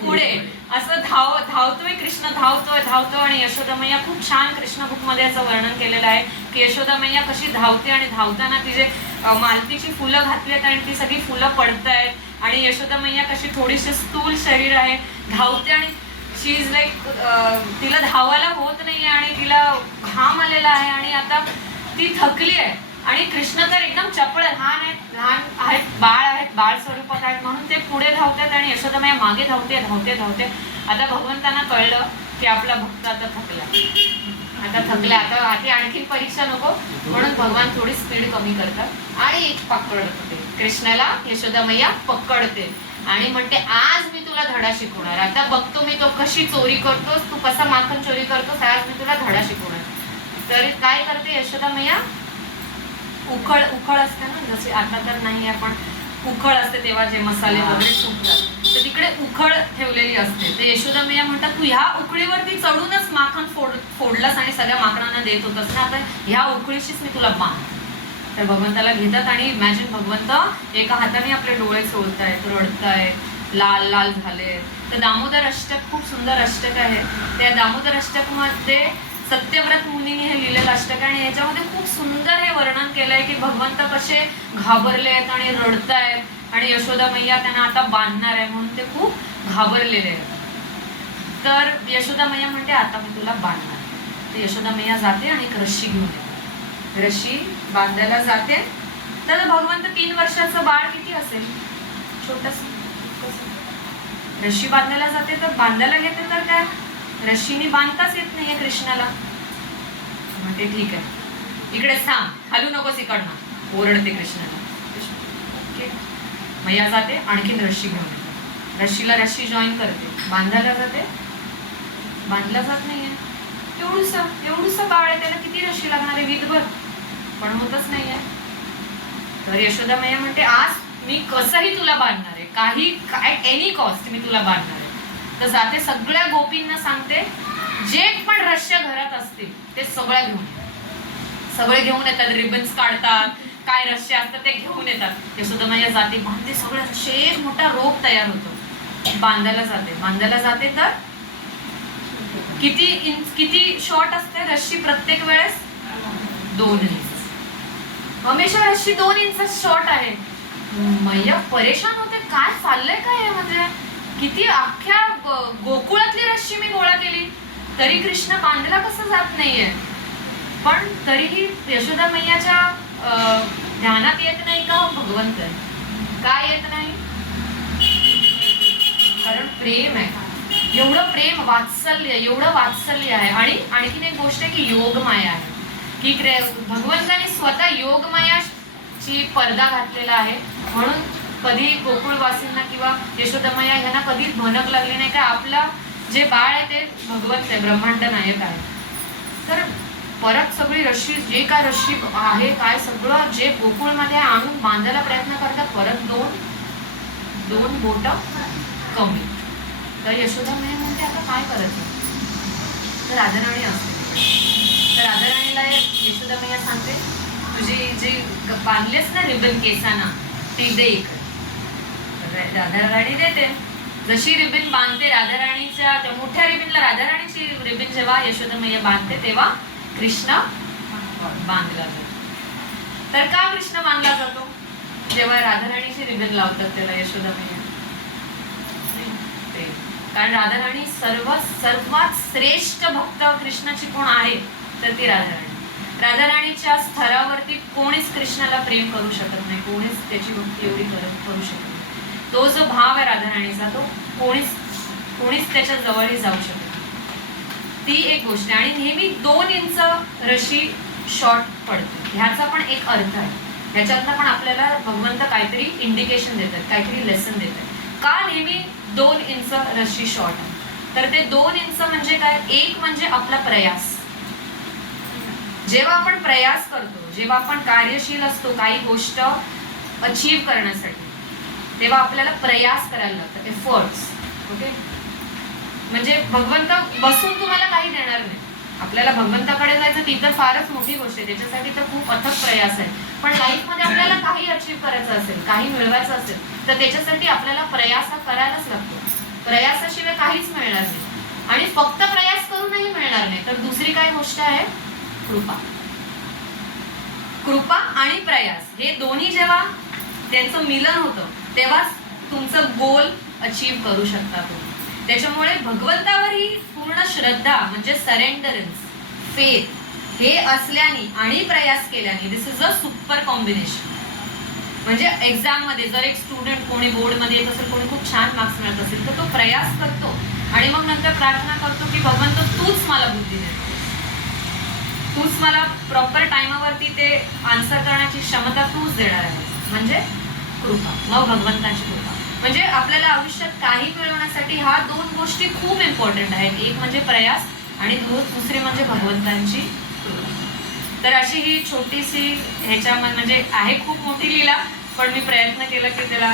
पुढे. असं धावतोय कृष्ण, धावतोय आणि यशोदा मैया. खूप छान कृष्ण बुक मध्ये याचं वर्णन केलेलं आहे की यशोदा मैया कशी धावते आणि धावताना तिचे मालतीची फुलं घातलीत आणि ती सगळी फुलं पडतायत, आणि यशोदा मैया कशी थोडीशी स्थूल शरीर आहे, धावते आणि शी इज लाईक, तिला धावायला होत नाहीये आणि तिला घाम आलेला आहे आणि आता ती थकली आहे. आणि कृष्ण तर एकदम चपळ, लहान आहेत, बाळ स्वरूपात आहेत, म्हणून ते पुढे धावतात आणि यशोदा मैया मागे धावते. आता भगवंतांना कळलं की आपला भक्त आता थकला, आता आणखी परीक्षा नको, म्हणून भगवान थोडी स्पीड कमी करतात आणि पकडते कृष्णाला. यशोदा मैया पकडते आणि म्हणते आज मी तुला धडा शिकवणार. आता बघतो मी तो कशी चोरी करतोस, तू कसा माखन चोरी करतोस, आज मी तुला धडा शिकवणार. तर काय करते यशोदा मैया, उखळ असते ना, जसे आता तर नाही आपण उखळ असते तेव्हा जे मसाले वगैरे सुकतात, तर तिकडे उखळ ठेवलेली असते. ते यशोदा मैया म्हणतात तू ह्या उखळीवरती चढूनच माखन फोडलास आणि सगळ्या माकडांना देत होतास ना, आता ह्या उखळीशीच मी तुला बांध. तर भगवंताला घेतात आणि इमॅजिन भगवंत एका हाताने आपले डोळे चोळतायत, रडतायत, लाल झाले. तर दामोदर अष्टक खूप सुंदर अष्टक आहे. त्या दामोदर अष्टक मध्ये सत्यव्रत मुनीने हे लिहिलेलं अष्टक, आणि याच्यामध्ये खूप सुंदर हे वर्णन केलंय की भगवंत कसे घाबरले आहेत आणि रडतायत आणि यशोदा मैया त्यांना आता बांधणार आहे म्हणून ते खूप घाबरलेले आहेत. तर यशोदा मैया म्हणते आता मी तुला बांधणार. तर यशोदा मैया जाते आणि एक रस्सी घेऊन येते रशी बांधायला जाते. तर भगवंत 3 वर्षाचं बाळ किती असेल, छोटस. रशी बांधायला जाते तर बांधायला घेते तर काय रशीने बांधताच येत नाहीये कृष्णाला. म्हणते ठीक आहे, इकडे थांब, हलू नकोस इकडनं, ओरडते कृष्णाला. ओके, मैया जाते, आणखीन रशी घेऊन येते. रशीला रशी जॉईन करते, बांधायला जाते, बांधला जात नाहीये. एवढूसा बाळ आहे, त्याला किती रशी लागणार आहे, विधभर, पण होतच नाहीये. तर यशोदा मैया म्हणते आज मी कसंही तुला बांधणार आहे, काही ॲट एनी कॉस्ट मी तुला बांधणार आहे. तर जाते, सगळ्या गोपींना सांगते जे पण रश्या घरात असतील ते सगळे घेऊन येतात, रिबन्स काढतात, काय रश्या असतात ते घेऊन येतात. यशोदा मैया जाते, बांधते सगळे रश्या, एक मोठा रोप तयार होतो. बांधायला जाते तर किती शॉर्ट असते रश्शी प्रत्येक वेळेस, 2 इंच. हमेशा रश्शी 2 इंच शॉर्ट आहे. मैया परेशान होते, काय चाललंय काय, म्हणजे किती अख्ख्या गोकुळातली रश्शी मी गोळा केली तरी कृष्ण बांधला कसं जात नाहीये. पण तरीही यशोदा मैयाच्या ध्यानात येत नाही का भगवंत आहे, काय येत नाही, कारण प्रेम आहे. एवढं प्रेम, एवढं वात्सल्य आहे. आणि आणखीन एक गोष्ट आहे की योगमाया आहे, की भगवंताने स्वतः योगमायाची पडदा घातलेला आहे. म्हणून कधी गोकुळवासींना किंवा यशोदामया ह्यांना कधीच भनक लागली नाही का आपला जे बाळ आहे ते भगवंत आहे, ब्रह्मांड नायक आहे. तर परत सगळी रश्शी, जे काय रश्शी आहे काय सगळं जे गोकुळमध्ये आणून बांधायला प्रयत्न करतात, परत दोन बोट कमी. तर यशोदा मैया म्हणते आता काय करायचं. तर राधाराणी असते, तर राधाराणीला यशोदा मैया सांगते तुझी जे बांधलेस ना रिबन केसांना ती दे इकडे. राधाराणी देते. जशी रिबीन बांधते राधाराणीच्या त्या मोठ्या रिबीनला, राधाराणीची रिबीन जेव्हा यशोदा मैया बांधते तेव्हा कृष्ण बांधला जातो. तर का कृष्ण बांधला जातो, जेव्हा राधाराणीची रिबीन लावतात त्याला यशोदा मैया, कारण राधाराणी सर्वात श्रेष्ठ भक्त कृष्णाची कोण आहे तर ती राधाराणी. राधाराणीच्या स्तरावरती कोणीच कृष्णाला प्रेम करू शकत नाही, कोणीच त्याची भक्ती एवढी करू शकत नाही. तो जो भाव आहे राधाराणीचा तो कोणीच त्याच्या जवळही जाऊ शकत नाही. ती एक गोष्ट आहे. आणि नेहमी 2 इंच रशी शॉर्ट पडते, ह्याचा पण एक अर्थ आहे. ह्याच्यातनं पण आपल्याला भगवंत काहीतरी इंडिकेशन देतात, काहीतरी लेसन देतात. का नेहमी 2 इंच रशी शॉर्ट आहे, तर ते 2 इंच म्हणजे काय, एक म्हणजे आपला प्रयास. जेव्हा आपण प्रयास करतो, जेव्हा आपण कार्यशील असतो काही गोष्ट अचीव करण्यासाठी, तेव्हा आपल्याला प्रयास करायला लागतं, एफर्ट्स. ओके, म्हणजे भगवंत बसून तुम्हाला काही देणार नाही. आपल्याला भगवंताकडे जायचं ती तर फारच मोठी गोष्ट आहे, त्याच्यासाठी तर खूप अथक प्रयास आहे. पण लाईफमध्ये आपल्याला काही अचीव करायचं असेल, काही मिळवायचं असेल तर त्याच्यासाठी आपल्याला प्रयास हा करायलाच लागतो. प्रयासाशिवाय काहीच मिळणार नाही. आणि फक्त प्रयास करूनही मिळणार नाही, तर दुसरी काय गोष्ट आहे, कृपा आणि प्रयास, हे दोन्ही जेव्हा त्यांचं मिलन होतं तेव्हाच तुमचं गोल अचीव करू शकता तुम्ही. त्याच्यामुळे भगवंतावरही पूर्ण श्रद्धा म्हणजे सरेंडरन्स, फेथ हे असल्याने आणि प्रयास केल्याने this is a super combination. म्हणजे एक्झाम मध्ये जर एक स्टुडंट कोणी बोर्डमध्ये येत असेल, कोणी खूप छान मार्क्स मिळत असेल तर तो प्रयास करतो आणि मग नंतर प्रार्थना करतो की भगवंत तूच मला बुद्धी दे, तूच मला प्रॉपर टाइमावरती ते आन्सर करण्याची क्षमता तूच देणार आहे, म्हणजे कृपा. मग भगवंताची कृपा. म्हणजे आपल्याला आयुष्यात काही मिळवण्यासाठी ह्या 2 गोष्टी खूप इम्पॉर्टंट आहेत, एक म्हणजे प्रयास आणि दुसरी म्हणजे भगवंतांची कृपा. तर अशी ही छोटीशी ह्याच्यामध्ये म्हणजे आहे, खूप मोठी लीला, पण मी प्रयत्न केला की त्याला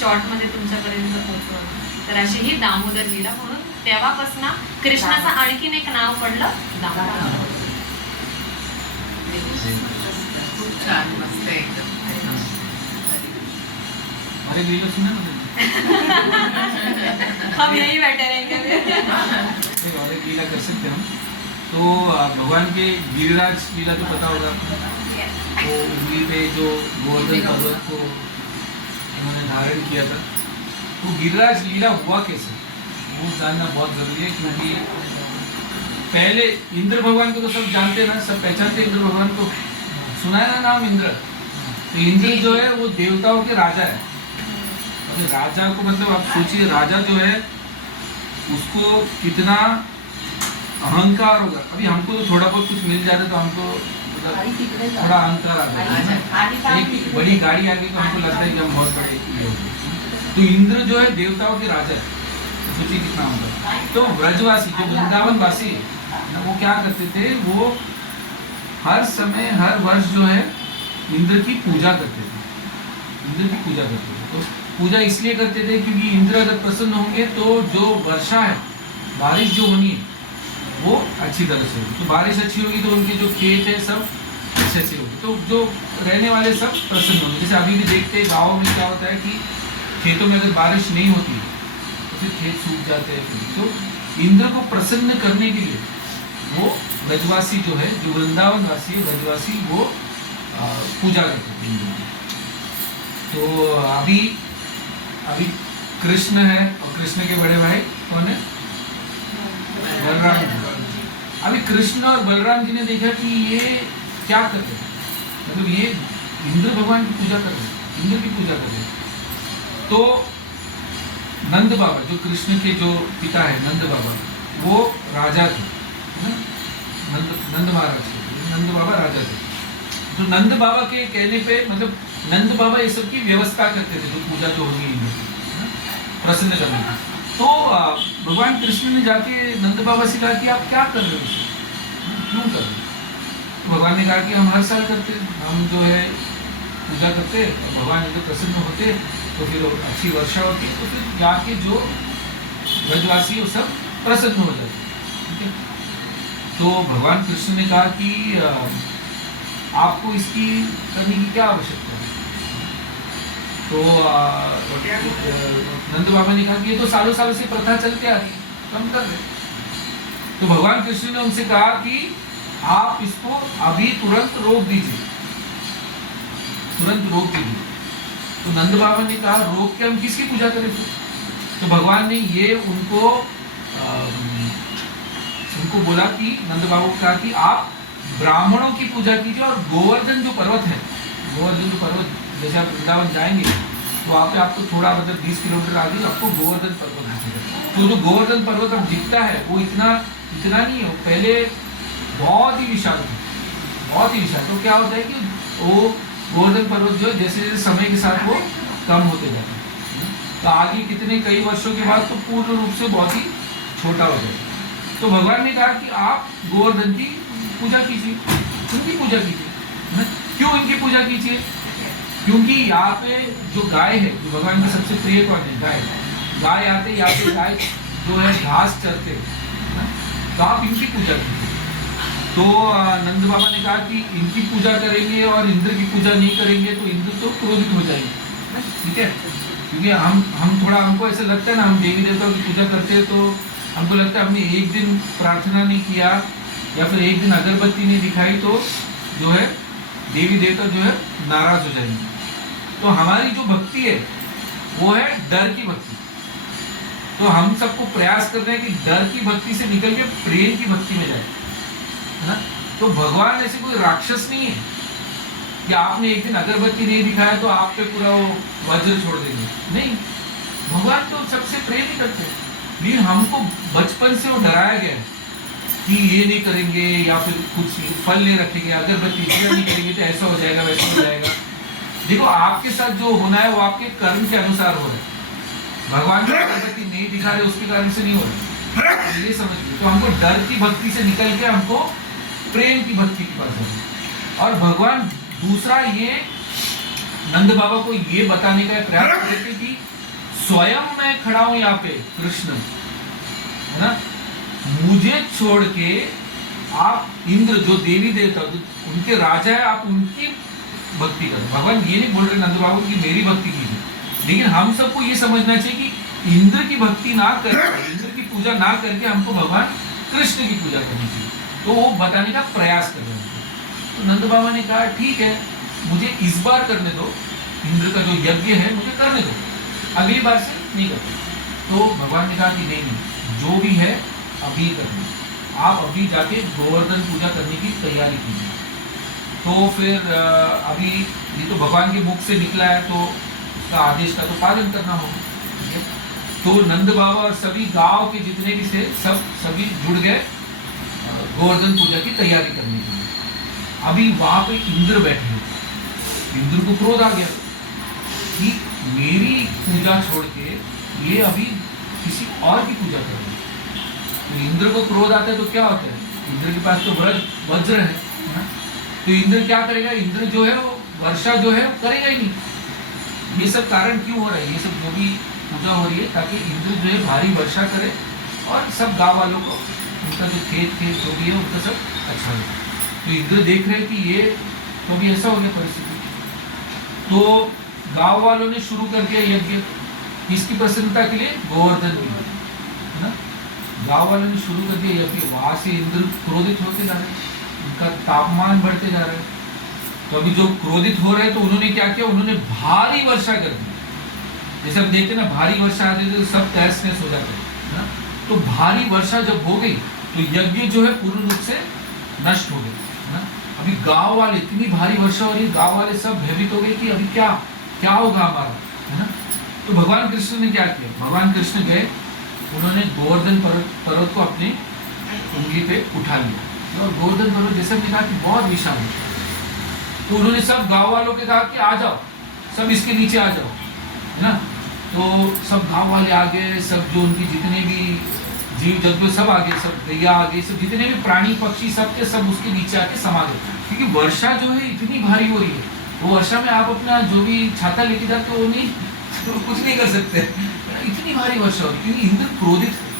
शॉर्टमध्ये तुमच्यापर्यंत पोहोचवलं. तर अशी ही दामोदर लीला, म्हणून तेव्हापासून कृष्णाचं आणखीन एक नाव पडलं दामोदर. खूप छान, मस्त एकदम. अरे लीला सुना ना हम यही बैठे रहेंगे. और एक लीला कर सकते हम तो भगवान के गिरिराज लीला तो पता होगा आपको. वो उंगली पे जो गोवर्धन पर्वत को उन्होंने धारण किया था, तो गिरिराज लीला हुआ कैसे वो जानना बहुत जरूरी है. क्योंकि पहले इंद्र भगवान को तो सब जानते हैं ना, सब पहचानते इंद्र भगवान को, सुना है ना नाम इंद्र? तो इंद्र जो है वो देवताओं के राजा है। अभी राजा को मतलब आप सोचिए, राजा जो है उसको कितना अहंकार होगा। अभी हमको तो थोड़ा बहुत कुछ मिल जाता तो हमको मतलब थोड़ा अहंकार आ जाता है। एक बड़ी गाड़ी आ गई तो हमको लगता है कि हम बहुत बड़े ये हो गए। तो इंद्र जो है देवताओं के राजा है, तो सोचिए कितना होगा। तो ब्रजवासी जो वृंदावन वासी वो क्या करते थे, वो हर समय हर वर्ष जो है इंद्र की पूजा करते थे। इंद्र की पूजा करते थे। तो पूजा इसलिए करते थे क्योंकि इंद्र अगर प्रसन्न होंगे तो जो वर्षा है, बारिश जो होनी है वो अच्छी तरह से होगी। तो बारिश अच्छी होगी तो उनके जो खेत है सब अच्छे से होगी, तो जो रहने वाले सब प्रसन्न होंगे। जैसे अभी भी देखते हैं गाँव में क्या होता है कि खेतों में अगर बारिश नहीं होती तो फिर खेत सूख जाते हैं। तो इंद्र को प्रसन्न करने के लिए वो ब्रजवासी जो है, जो वृंदावन वासी ब्रजवासी, वो पूजा करते थे इंद्र की। तो अभी कृष्ण है और कृष्ण के बड़े भाई कौन है? बलराम जी। अभी कृष्ण और बलराम जी ने देखा कि ये क्या कर रहे हैं, मतलब ये इंद्र भगवान की पूजा कर रहे हैं, इंद्र की पूजा कर रहे हैं। तो नंद बाबा जो कृष्ण के जो पिता है, नंद बाबा, वो राजा थे, नंद महाराज थे, नंद बाबा राजा थे। तो नंद बाबा के कहने पे मतलब नंद बाबा ये सब की व्यवस्था करते थे, जो पूजा जो होगी इंद्र की प्रसन्न करने की। तो भगवान कृष्ण ने जाके नंद बाबा से कहा कि आप क्या कर रहे हो, क्यों कर रहे हो? तो भगवान ने कहा कि हम हर साल करते, हम जो है पूजा करते और भगवान जो प्रसन्न होते तो फिर अच्छी वर्षा होती, तो फिर जाके जो ब्रजवासी वो सब प्रसन्न हो जाते। ठीक है, तो भगवान कृष्ण ने कहा कि आपको इसकी करने की क्या आवश्यकता है? तो नंद बाबा ने कहा कि ये तो सालों सालों से प्रथा चलती आ रही है, कम कर दे। तो भगवान कृष्ण ने उनसे कहा कि आप इसको अभी तुरंत रोक दीजिए, तुरंत रोक दीजिए। तो नंद बाबा ने कहा रोक के हम किसकी पूजा करें? तो भगवान ने ये उनको बोला कि नंद बाबा को कहा कि आप ब्राह्मणों की पूजा कीजिए और गोवर्धन जो पर्वत है, गोवर्धन जो पर्वत, जैसे आप वृंदावन जाएंगे तो वहाँ पे आपको थोड़ा मतलब 20 किलोमीटर आगे आपको गोवर्धन पर्वत दिखेगा। तो जो गोवर्धन पर्वत अब दिखता है वो इतना नहीं है, पहले बहुत ही विशाल था, बहुत ही विशाल। तो क्या होता है कि वो गोवर्धन पर्वत जो है जैसे जैसे समय के साथ वो कम होते जाते हैं, तो आगे कितने कई वर्षों के बाद तो पूर्ण रूप से बहुत ही छोटा हो जाएगा। तो भगवान ने कहा कि आप गोवर्धन की पूजा कीजिए, उनकी पूजा कीजिए। क्यों इनकी पूजा कीजिए? क्योंकि यहाँ पे जो गाय है, जो भगवान की सबसे प्रिय कौन है? गाय। गाय आते यहाँ पे गाय जो है घास चरते, तो आप इनकी पूजा कीजिए। तो नंद बाबा ने कहा कि इनकी पूजा करेंगे और इंद्र की पूजा नहीं करेंगे तो इंद्र तो क्रोधित हो जाएंगे। ठीक है, क्योंकि हम थोड़ा, हमको ऐसा लगता है ना, हम देवी देवताओं की पूजा करते हैं तो हमको लगता है हमने एक दिन प्रार्थना नहीं किया या फिर एक दिन अगरबत्ती नहीं दिखाई तो जो है देवी देवता जो है नाराज हो जाएंगे। तो हमारी जो भक्ति है वो है डर की भक्ति। तो हम सबको प्रयास कर रहे हैं कि डर की भक्ति से निकल के प्रेम की भक्ति में जाए, है ना। तो भगवान ऐसे कोई राक्षस नहीं है कि आपने एक दिन अगरबत्ती नहीं दिखाया तो आप पे पूरा वो वज्र छोड़ देंगे, नहीं। भगवान तो सबसे प्रेम ही करते हैं, लेकिन हमको बचपन से वो डराया गया है कि ये नहीं करेंगे या फिर कुछ फल नहीं रखेंगे, अगरबत्ती नहीं करेंगे तो ऐसा हो जाएगा वैसा हो जाएगा। देखो आपके साथ जो होना है वो आपके कर्म के अनुसार हो रहा है, भगवान को अगरबत्ती नहीं दिखा रहे उसके कारण से नहीं हो रहा, ये समझिए। तो हमको डर की भक्ति से निकल के हमको प्रेम की भक्ति की पास है। और भगवान दूसरा ये नंद बाबा को ये बताने का प्रयास करते कि स्वयं मैं खड़ा हूं यहाँ पे, कृष्ण है ना, मुझे छोड़ के आप इंद्र जो देवी देवता उनके राजा है, आप उनकी भक्ति करो। भगवान ये नहीं बोल रहे नंद बाबा की मेरी भक्ति कीजिए, लेकिन हम सबको ये समझना चाहिए कि इंद्र की भक्ति ना करके, इंद्र की पूजा ना करके हमको भगवान कृष्ण की पूजा करनी चाहिए। तो वो बताने का प्रयास कर रहे हैं। तो नंद बाबा ने कहा ठीक है, मुझे इस बार करने दो, इंद्र का जो यज्ञ है मुझे करने दो, अगली बार से नहीं करते। तो भगवान ने कहा कि नहीं, जो भी है अभी करना, आप अभी जाके गोवर्धन पूजा करने की तैयारी कीजिए। तो फिर अभी ये तो भगवान के मुख से निकला है, तो उसका आदेश का तो पालन करना होगा, ठीक है। तो नंद बाबा और सभी गांव के जितने भी थे सभी जुड़ गए गोवर्धन पूजा की तैयारी करने के लिए। अभी वहां पे इंद्र बैठे हुए, इंद्र को क्रोध आ गया कि मेरी पूजा छोड़ के ये अभी किसी और की पूजा कर रहे हैं। तो इंद्र को क्रोध आता है तो क्या होता है, इंद्र के पास तो वज्र है ना? तो इंद्र क्या करेगा, इंद्र जो है वो वर्षा जो है वो करेगा ही नहीं। ये सब कारण क्यों हो रहा है, ये सब जो भी पूजा हो रही है ताकि इंद्र जो है भारी वर्षा करे और सब गांव वालों को उनका जो खेत जो भी है उनका सब अच्छा हो। तो इंद्र देख रहे कि ये तो भी ऐसा हो गया परिस्थिति, तो गांव वालों ने शुरू कर दिया यज्ञ किसकी प्रसन्नता के लिए, गोवर्धन की, है ना। गांव वालों ने शुरू कर दिया यज्ञ, वहां से इंद्र क्रोधित होते जा रहे, उनका तापमान बढ़ते जा रहा है। तो अभी जो क्रोधित हो रहे हैं तो उन्होंने क्या किया, उन्होंने भारी वर्षा कर दी। जैसे हम देखते ना भारी वर्षा आती है तो सब तहस नहस हो जाते हैं ना। तो भारी वर्षा जब हो गई तो यज्ञ जो है पूर्ण रूप से नष्ट हो गए ना। अभी गांव वाले, इतनी भारी वर्षा हो रही है, गांव वाले सब भयभीत हो गए कि अभी क्या होगा हमारा, है ना। तो भगवान कृष्ण ने क्या किया, भगवान कृष्ण गए, उन्होंने गोवर्धन पर्वत को अपने उंगली पे उठा लिया। और गोवर्धन पर्वत जैसे हमने कहा कि बहुत विशाल है, तो उन्होंने सब गांव वालों के कहा कि आ जाओ, सब इसके नीचे आ जाओ, है ना। तो सब गांव वाले आ गए, सब जो उनकी जितने भी जीव जंतु सब आ गए, सब गैया आ गई, सब जितने भी प्राणी पक्षी सब के सब उसके नीचे आके समा गए। क्योंकि वर्षा जो है इतनी भारी हो रही है, वो वर्षा में आप अपना जो भी छाता लेके जाते हो वो नहीं, तो कुछ नहीं कर सकते, इतनी भारी वर्षा हो रही, क्योंकि इंद्र क्रोधित है।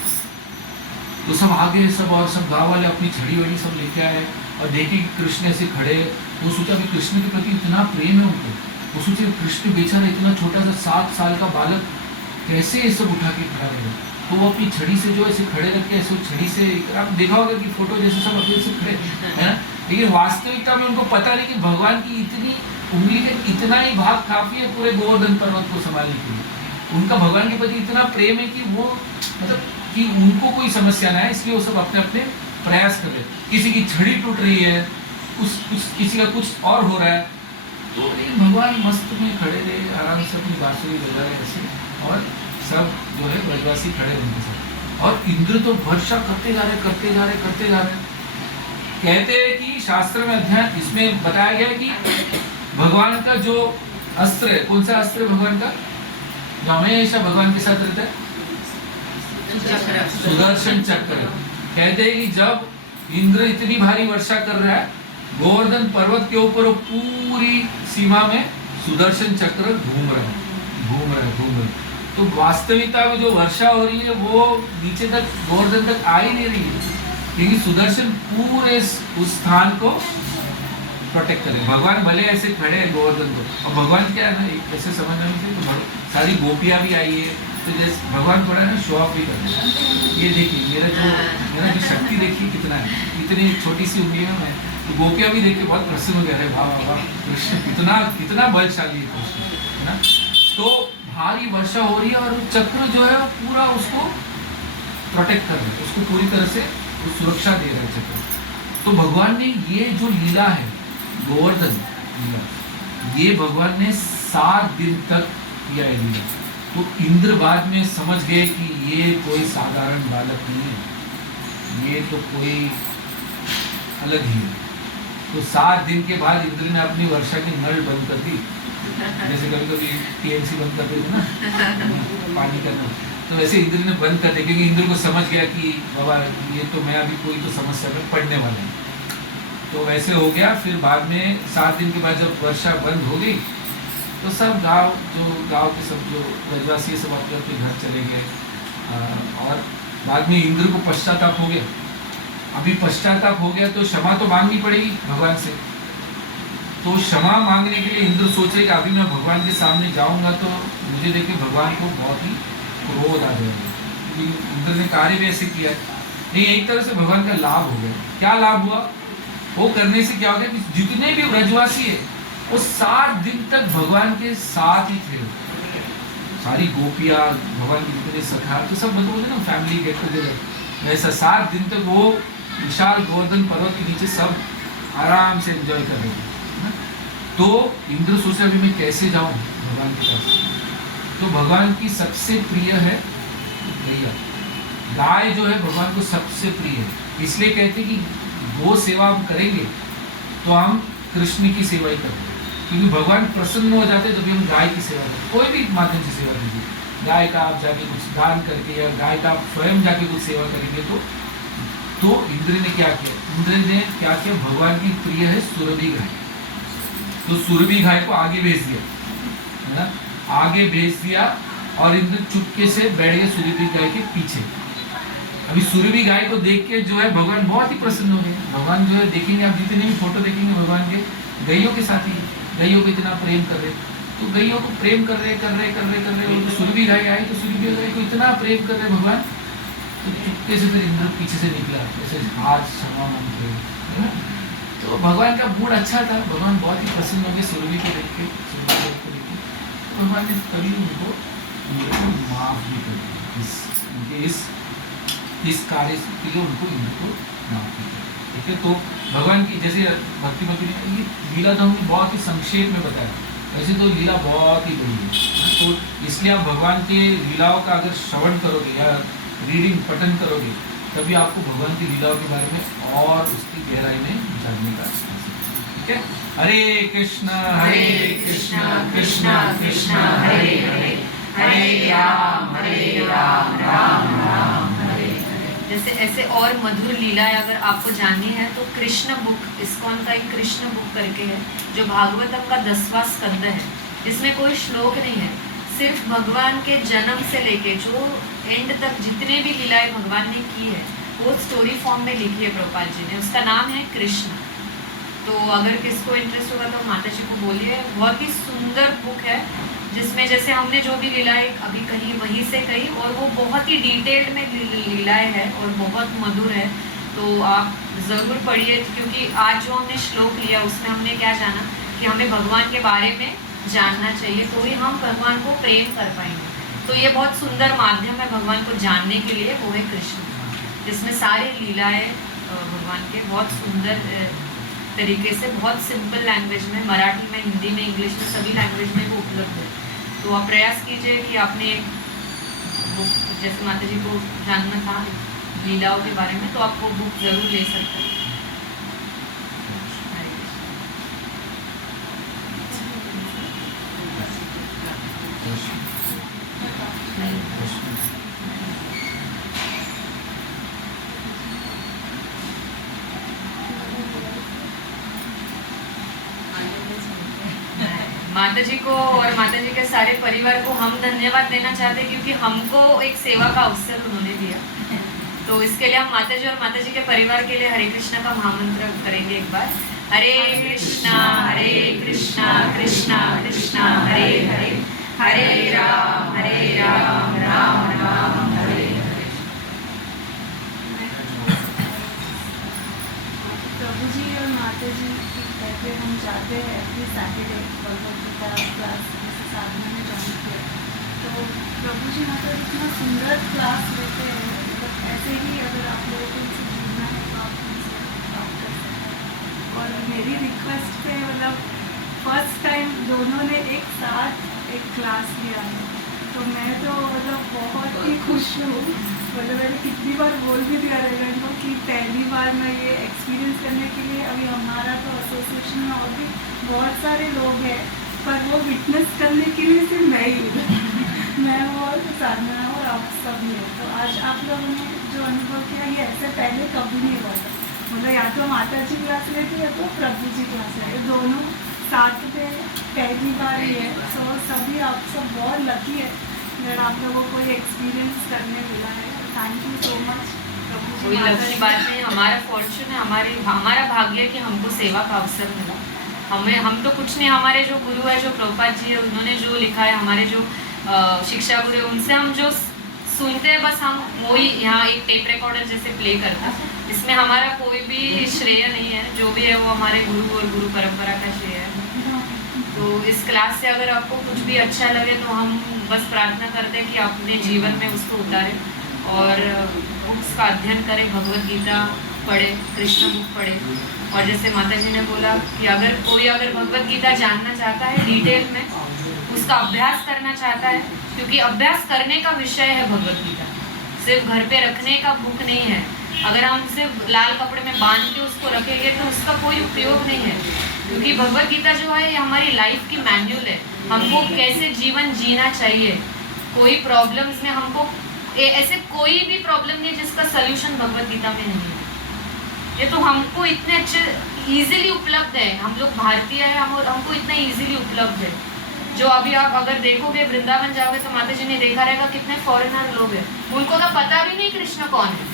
तो सब आ गए सब, और सब गाँव वाले अपनी छड़ी वड़ी सब लेके आए और देखे कि कृष्ण ऐसे खड़े। वो सोचा कि कृष्ण के प्रति इतना प्रेम है उनको, वो सोचे कृष्ण बेचारा इतना छोटा सा 7 साल का बालक कैसे ये सब उठा के खड़ा रहेगा। तो वो अपनी छड़ी से जो ऐसे खड़े रख के ऐसे छड़ी से, आप देखा होगा कि फोटो जैसे सब अपने से खड़े है ना, लेकिन वास्तविकता में उनको पता नहीं कि भगवान की इतनी उंगली का इतना ही भाग काफी है पूरे गोवर्धन पर्वत को संभालने के लिए। उनका भगवान के प्रति इतना प्रेम है कि वो मतलब कि उनको कोई समस्या ना है, इसलिए वो सब अपने अपने प्रयास कर रहे हैं। किसी की छड़ी टूट रही है, किसी का कुछ और हो रहा है, तो भगवान मस्त में खड़े रहे, आराम से अपनी बांसुरी बजा रहे ऐसे, और सब जो है ब्रजवासी खड़े उनके साथ। और इंद्र तो वर्षा करते जा रहे। कहते हैं कि शास्त्र में अध्ययन इसमें बताया गया है कि भगवान का जो अस्त्र है, कौन सा अस्त्र है भगवान का जो हमेशा भगवान के साथ रहता है, सुदर्शन चक्र। कहते हैं कि जब इंद्र इतनी भारी वर्षा कर रहा है गोवर्धन पर्वत के ऊपर, पूरी सीमा में सुदर्शन चक्र घूम रहा है। तो वास्तविकता में जो वर्षा हो रही है वो नीचे तक गोवर्धन तक आ ही नहीं रही है, क्योंकि सुदर्शन पूरे उस स्थान को प्रोटेक्ट करे। भगवान भले ऐसे खड़े हैं गोवर्धन को, और भगवान क्या है ना, ऐसे समझना नहीं चाहिए, तो सारी गोपियाँ भी आई है, तो जैसे भगवान थोड़ा ना शो ऑफ भी करते हैं। ये देखिए मेरा जो शक्ति देखिए कितना है, इतनी छोटी सी उंगली में मैं, तो गोपियाँ भी देख के बहुत प्रसन्न हो गया है, वाह कृष्ण कितना बलशाली है कृष्ण, है ना। तो भारी वर्षा हो रही है और चक्र जो है पूरा उसको प्रोटेक्ट कर रहा है, उसको पूरी तरह से सुरक्षा दे रहा है चक्र। तो भगवान ने ये जो लीला है गोवर्धन लीला, ये भगवान ने 7 दिन तक किया है लीला। तो इंद्र बाद में समझ गए कि ये कोई साधारण बालक नहीं है, ये तो कोई अलग ही है। तो 7 दिन के बाद इंद्र ने अपनी वर्षा की नल बंद कर दी, जैसे कभी कभी टीएमसी बंद कर देते ना पानी का नल, तो वैसे इंद्र ने बंद कर दिया, क्योंकि इंद्र को समझ गया कि बाबा ये तो मैं अभी कोई तो समस्या में पड़ने वाला है। तो वैसे हो गया। फिर बाद में 7 दिन के बाद जब वर्षा बंद हो गई तो सब गांव के सब जो ब्रजवासी सब अपने अपने घर चले गए। और बाद में इंद्र को पश्चाताप हो गया। अभी पश्चाताप हो गया तो क्षमा तो मांगनी पड़ेगी भगवान से। तो क्षमा मांगने के लिए इंद्र सोच रहे कि अभी मैं भगवान के सामने जाऊंगा तो मुझे देखे भगवान को बहुत ही क्रोध आ जाएगा। इंद्र ने कार्य भी ऐसे किया, नहीं एक तरह से भगवान का लाभ हो गया। क्या लाभ हुआ? वो करने से क्या हो गया कि जितने भी ब्रजवासी है वो 7 दिन तक भगवान के साथ ही थे। सारी गोपियाँ, भगवान के जितने सखा, तो सब मतलब ना फैमिली गेट टुगेदर, वैसा 7 दिन तक वो विशाल गोवर्धन पर्वत के नीचे सब आराम से एंजॉय कर रहे थे। तो इंद्र सोचा भी मैं कैसे जाऊं भगवान के पास। तो भगवान की सबसे प्रिय है गैया। गाय जो है भगवान को सबसे प्रिय है, इसलिए कहते हैं कि गो सेवा हम करेंगे तो हम कृष्ण की सेवा ही करते हैं, क्योंकि भगवान प्रसन्न हो जाते हैं जब हम गाय की सेवा करते हैं। कोई भी माध्यम से सेवा कीजिए, गाय का आप जाके कुछ दान करके या गाय का आप स्वयं जाके कुछ सेवा करेंगे तो इंद्र ने क्या किया, इंद्र ने क्या किया, भगवान की प्रिय है सुरभि गाय, तो सुरभि गाय को आगे भेज दिया, है ना, आगे भेज दिया और इंद्र चुपके से बैठ गए सुरभि गाय के पीछे। अभी सुरभि गाय को देख के जो है भगवान बहुत ही प्रसन्न हो गए। भगवान जो है देखेंगे आप जितने भी फोटो देखेंगे भगवान के गैयों के साथ ही, गैयों को इतना प्रेम कर रहे, तो गैयों को प्रेम कर रहे और सुरभि गाय आई तो सुरभि गाय को इतना प्रेम कर रहे भगवान, तो चुपके से फिर इंद्र पीछे से निकला, जैसे आज क्षमा मांगते हैं। तो भगवान का मूड अच्छा था, भगवान बहुत ही प्रसन्न हो गए सुरभि को देख के, तो भगवान ने कभी उनको माफ भी कर दिया, इस कार्य के लिए उनको इंद्र को माफ किया। ठीक है, तो भगवान की जैसे भक्ति में ये लीला तो हमने बहुत ही संक्षेप में बताया, वैसे तो लीला बहुत ही बड़ी है, तो इसलिए आप भगवान के लीलाओं का अगर श्रवण करोगे या रीडिंग पठन करोगे तभी आपको भगवान की लीलाओं के बारे में और उसकी गहराई में जानने का। ठीक है, हरे कृष्णा कृष्णा कृष्णा हरे हरे, हरे राम राम राम हरे हरे। जैसे ऐसे और मधुर लीलाएं अगर आपको जाननी है तो कृष्ण बुक, इस्कॉन का एक कृष्ण बुक करके है जो भागवतम का 10वां स्कंद है, जिसमें कोई श्लोक नहीं है, सिर्फ भगवान के जन्म से लेके जो एंड तक जितने भी लीलाएं भगवान ने की है वो स्टोरी फॉर्म में लिखी है प्रभुपाद जी ने, उसका नाम है कृष्ण। तो अगर किसको इंटरेस्ट होगा तो माता जी को बोलिए, बहुत ही सुंदर बुक है जिसमें जैसे हमने जो भी लीलाएं अभी कही वहीं से कही, और वो बहुत ही डिटेल्ड में लीलाएं है और बहुत मधुर है, तो आप ज़रूर पढ़िए, क्योंकि आज जो हमने श्लोक लिया उसमें हमने क्या जाना कि हमें भगवान के बारे में जानना चाहिए, तो ही हम भगवान को प्रेम कर पाएंगे। तो ये बहुत सुंदर माध्यम है भगवान को जानने के लिए, वो है कृष्ण, जिसमें सारे लीलाएं भगवान के बहुत सुंदर तरीके से, बहुत सिंपल लैंग्वेज में, मराठी में, हिंदी में, इंग्लिश में, सभी लैंग्वेज में वो उपलब्ध है। तो आप प्रयास कीजिए कि आपने एक बुक, जैसे माता जी को जानना था लीलाओं के बारे में, तो आप वो बुक जरूर ले सकते हैं। माता जी को और माता जी के सारे परिवार को हम धन्यवाद देना चाहते हैं, क्योंकि हमको एक सेवा का अवसर उन्होंने दिया। तो इसके लिए हम माता जी और माता जी के परिवार के लिए हरे कृष्णा का महामंत्र करेंगे एक बार। हरे कृष्णा कृष्णा कृष्णा हरे हरे, हरे राम राम राम हरे हरे। प्रभु जी और माता जी कहते हम जाते हैं every Saturday Bhagavad Gita class साधना में ज्वाइन किया, तो प्रभु जी मतलब इतना सुंदर क्लास लेते हैं, मतलब ऐसे ही अगर आप लोगों को इनसे जुड़ना है तो आप उनसे बात कर सकते हैं। और मेरी रिक्वेस्ट पे मतलब फर्स्ट टाइम दोनों ने एक साथ एक क्लास लिया है, तो मैं तो मतलब बहुत ही खुश हूँ। मतलब मैंने कितनी बार बोल भी दिया रहेगा इनको कि पहली बार मैं ये एक्सपीरियंस करने के लिए, अभी हमारा तो एसोसिएशन में और भी बहुत सारे लोग हैं, पर वो विटनेस करने के लिए सिर्फ मैं ही मैं और साधना और आप सब ही है। तो आज आप लोगों ने जो अनुभव किया ये ऐसे पहले कभी नहीं हुआ था, मतलब या तो माता जी क्लास लेती है तो प्रभु जी क्लास लेते, दोनों साथ में पहली बार ही है। तो सभी आप सब बहुत लकी है अगर आप लोगों को ये एक्सपीरियंस करने मिला है। थैंक यू सो मच प्रभु कोई जी। लकी बात नहीं, हमारा फॉर्चून है, हमारा भाग्य है कि हमको सेवा का अवसर मिला। हम तो कुछ नहीं, हमारे जो गुरु है, जो प्रभुपाद जी है, उन्होंने जो लिखा है, हमारे जो शिक्षा गुरु है, उनसे हम जो सुनते हैं बस हम वही यहाँ एक टेप रिकॉर्डर जैसे प्ले करते हैं। इसमें हमारा कोई भी श्रेय नहीं है, जो भी है वो हमारे गुरु और गुरु परंपरा का श्रेय है। तो इस क्लास से अगर आपको कुछ भी अच्छा लगे तो हम बस प्रार्थना करते हैं कि अपने जीवन में उसको उतारें और बुक्स का अध्ययन करें, भगवद गीता पढ़े, कृष्ण बुक पढ़े और जैसे माता जी ने बोला कि अगर कोई भगवत गीता जानना चाहता है डिटेल में, उसका अभ्यास करना चाहता है, क्योंकि अभ्यास करने का विषय है भगवत गीता, सिर्फ घर पे रखने का बुक नहीं है। अगर हम सिर्फ लाल कपड़े में बांध के उसको रखेंगे तो उसका कोई उपयोग नहीं है, क्योंकि भगवत गीता जो है ये हमारी लाइफ की मैन्युअल है, हमको कैसे जीवन जीना चाहिए। कोई प्रॉब्लम्स में हमको ऐसे कोई भी प्रॉब्लम नहीं जिसका सोल्यूशन भगवत गीता में नहीं है। ये तो हमको इतने अच्छे इजीली उपलब्ध है, हम लोग भारतीय हैं, हमको इतना इजीली उपलब्ध है। जो अभी आप अगर देखोगे वृंदावन जाओगे तो माता जी ने देखा रहेगा कितने फॉरेनर लोग हैं, उनको तो पता भी नहीं कृष्ण कौन है,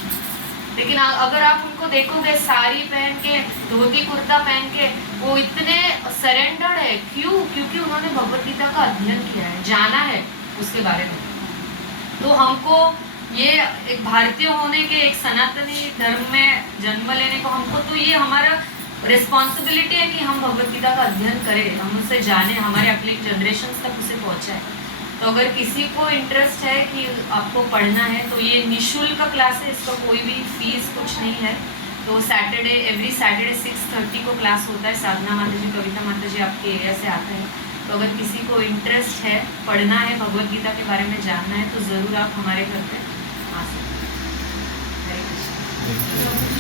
लेकिन अगर आप उनको देखोगे साड़ी पहन के, धोती कुर्ता पहन के, वो इतने सरेंडर्ड है। क्यों? क्योंकि उन्होंने भगवत गीता का अध्ययन किया है, जाना है उसके बारे में। तो हमको ये एक भारतीय होने के, एक सनातनी धर्म में जन्म लेने को, हमको तो ये हमारा रिस्पॉन्सिबिलिटी है कि हम भगवत गीता का अध्ययन करें, हम उससे जाने, हमारे अगले जनरेशन तक उसे पहुँचाए। तो अगर किसी को इंटरेस्ट है कि आपको पढ़ना है तो ये निःशुल्क क्लास है, इसका कोई भी फीस कुछ नहीं है। तो एवरी सैटरडे 6:30 को क्लास होता है। साधना माता जी, कविता माता जी आपके एरिया से आते हैं। तो अगर किसी को इंटरेस्ट है, पढ़ना है, भगवत गीता के बारे में जानना है, तो ज़रूर आप हमारे घर पे आ सकते हैं। हरे कृष्ण।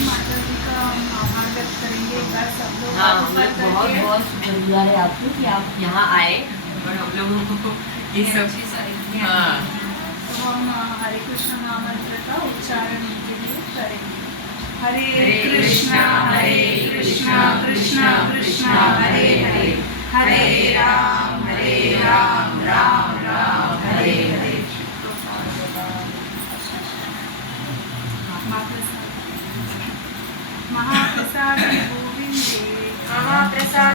माता जी का हम आभार व्यक्त करेंगे एक बार सब लोग। हाँ, हम लोग बहुत बहुत शुक्रिया है आपको कि आप यहाँ आए और हम लोगों को ये सब अच्छी सारी हाँ तो हम हरे कृष्ण महामंत्र का उच्चारण के लिए करेंगे। हरे कृष्णा कृष्णा कृष्णा हरे हरे, हरे राम राम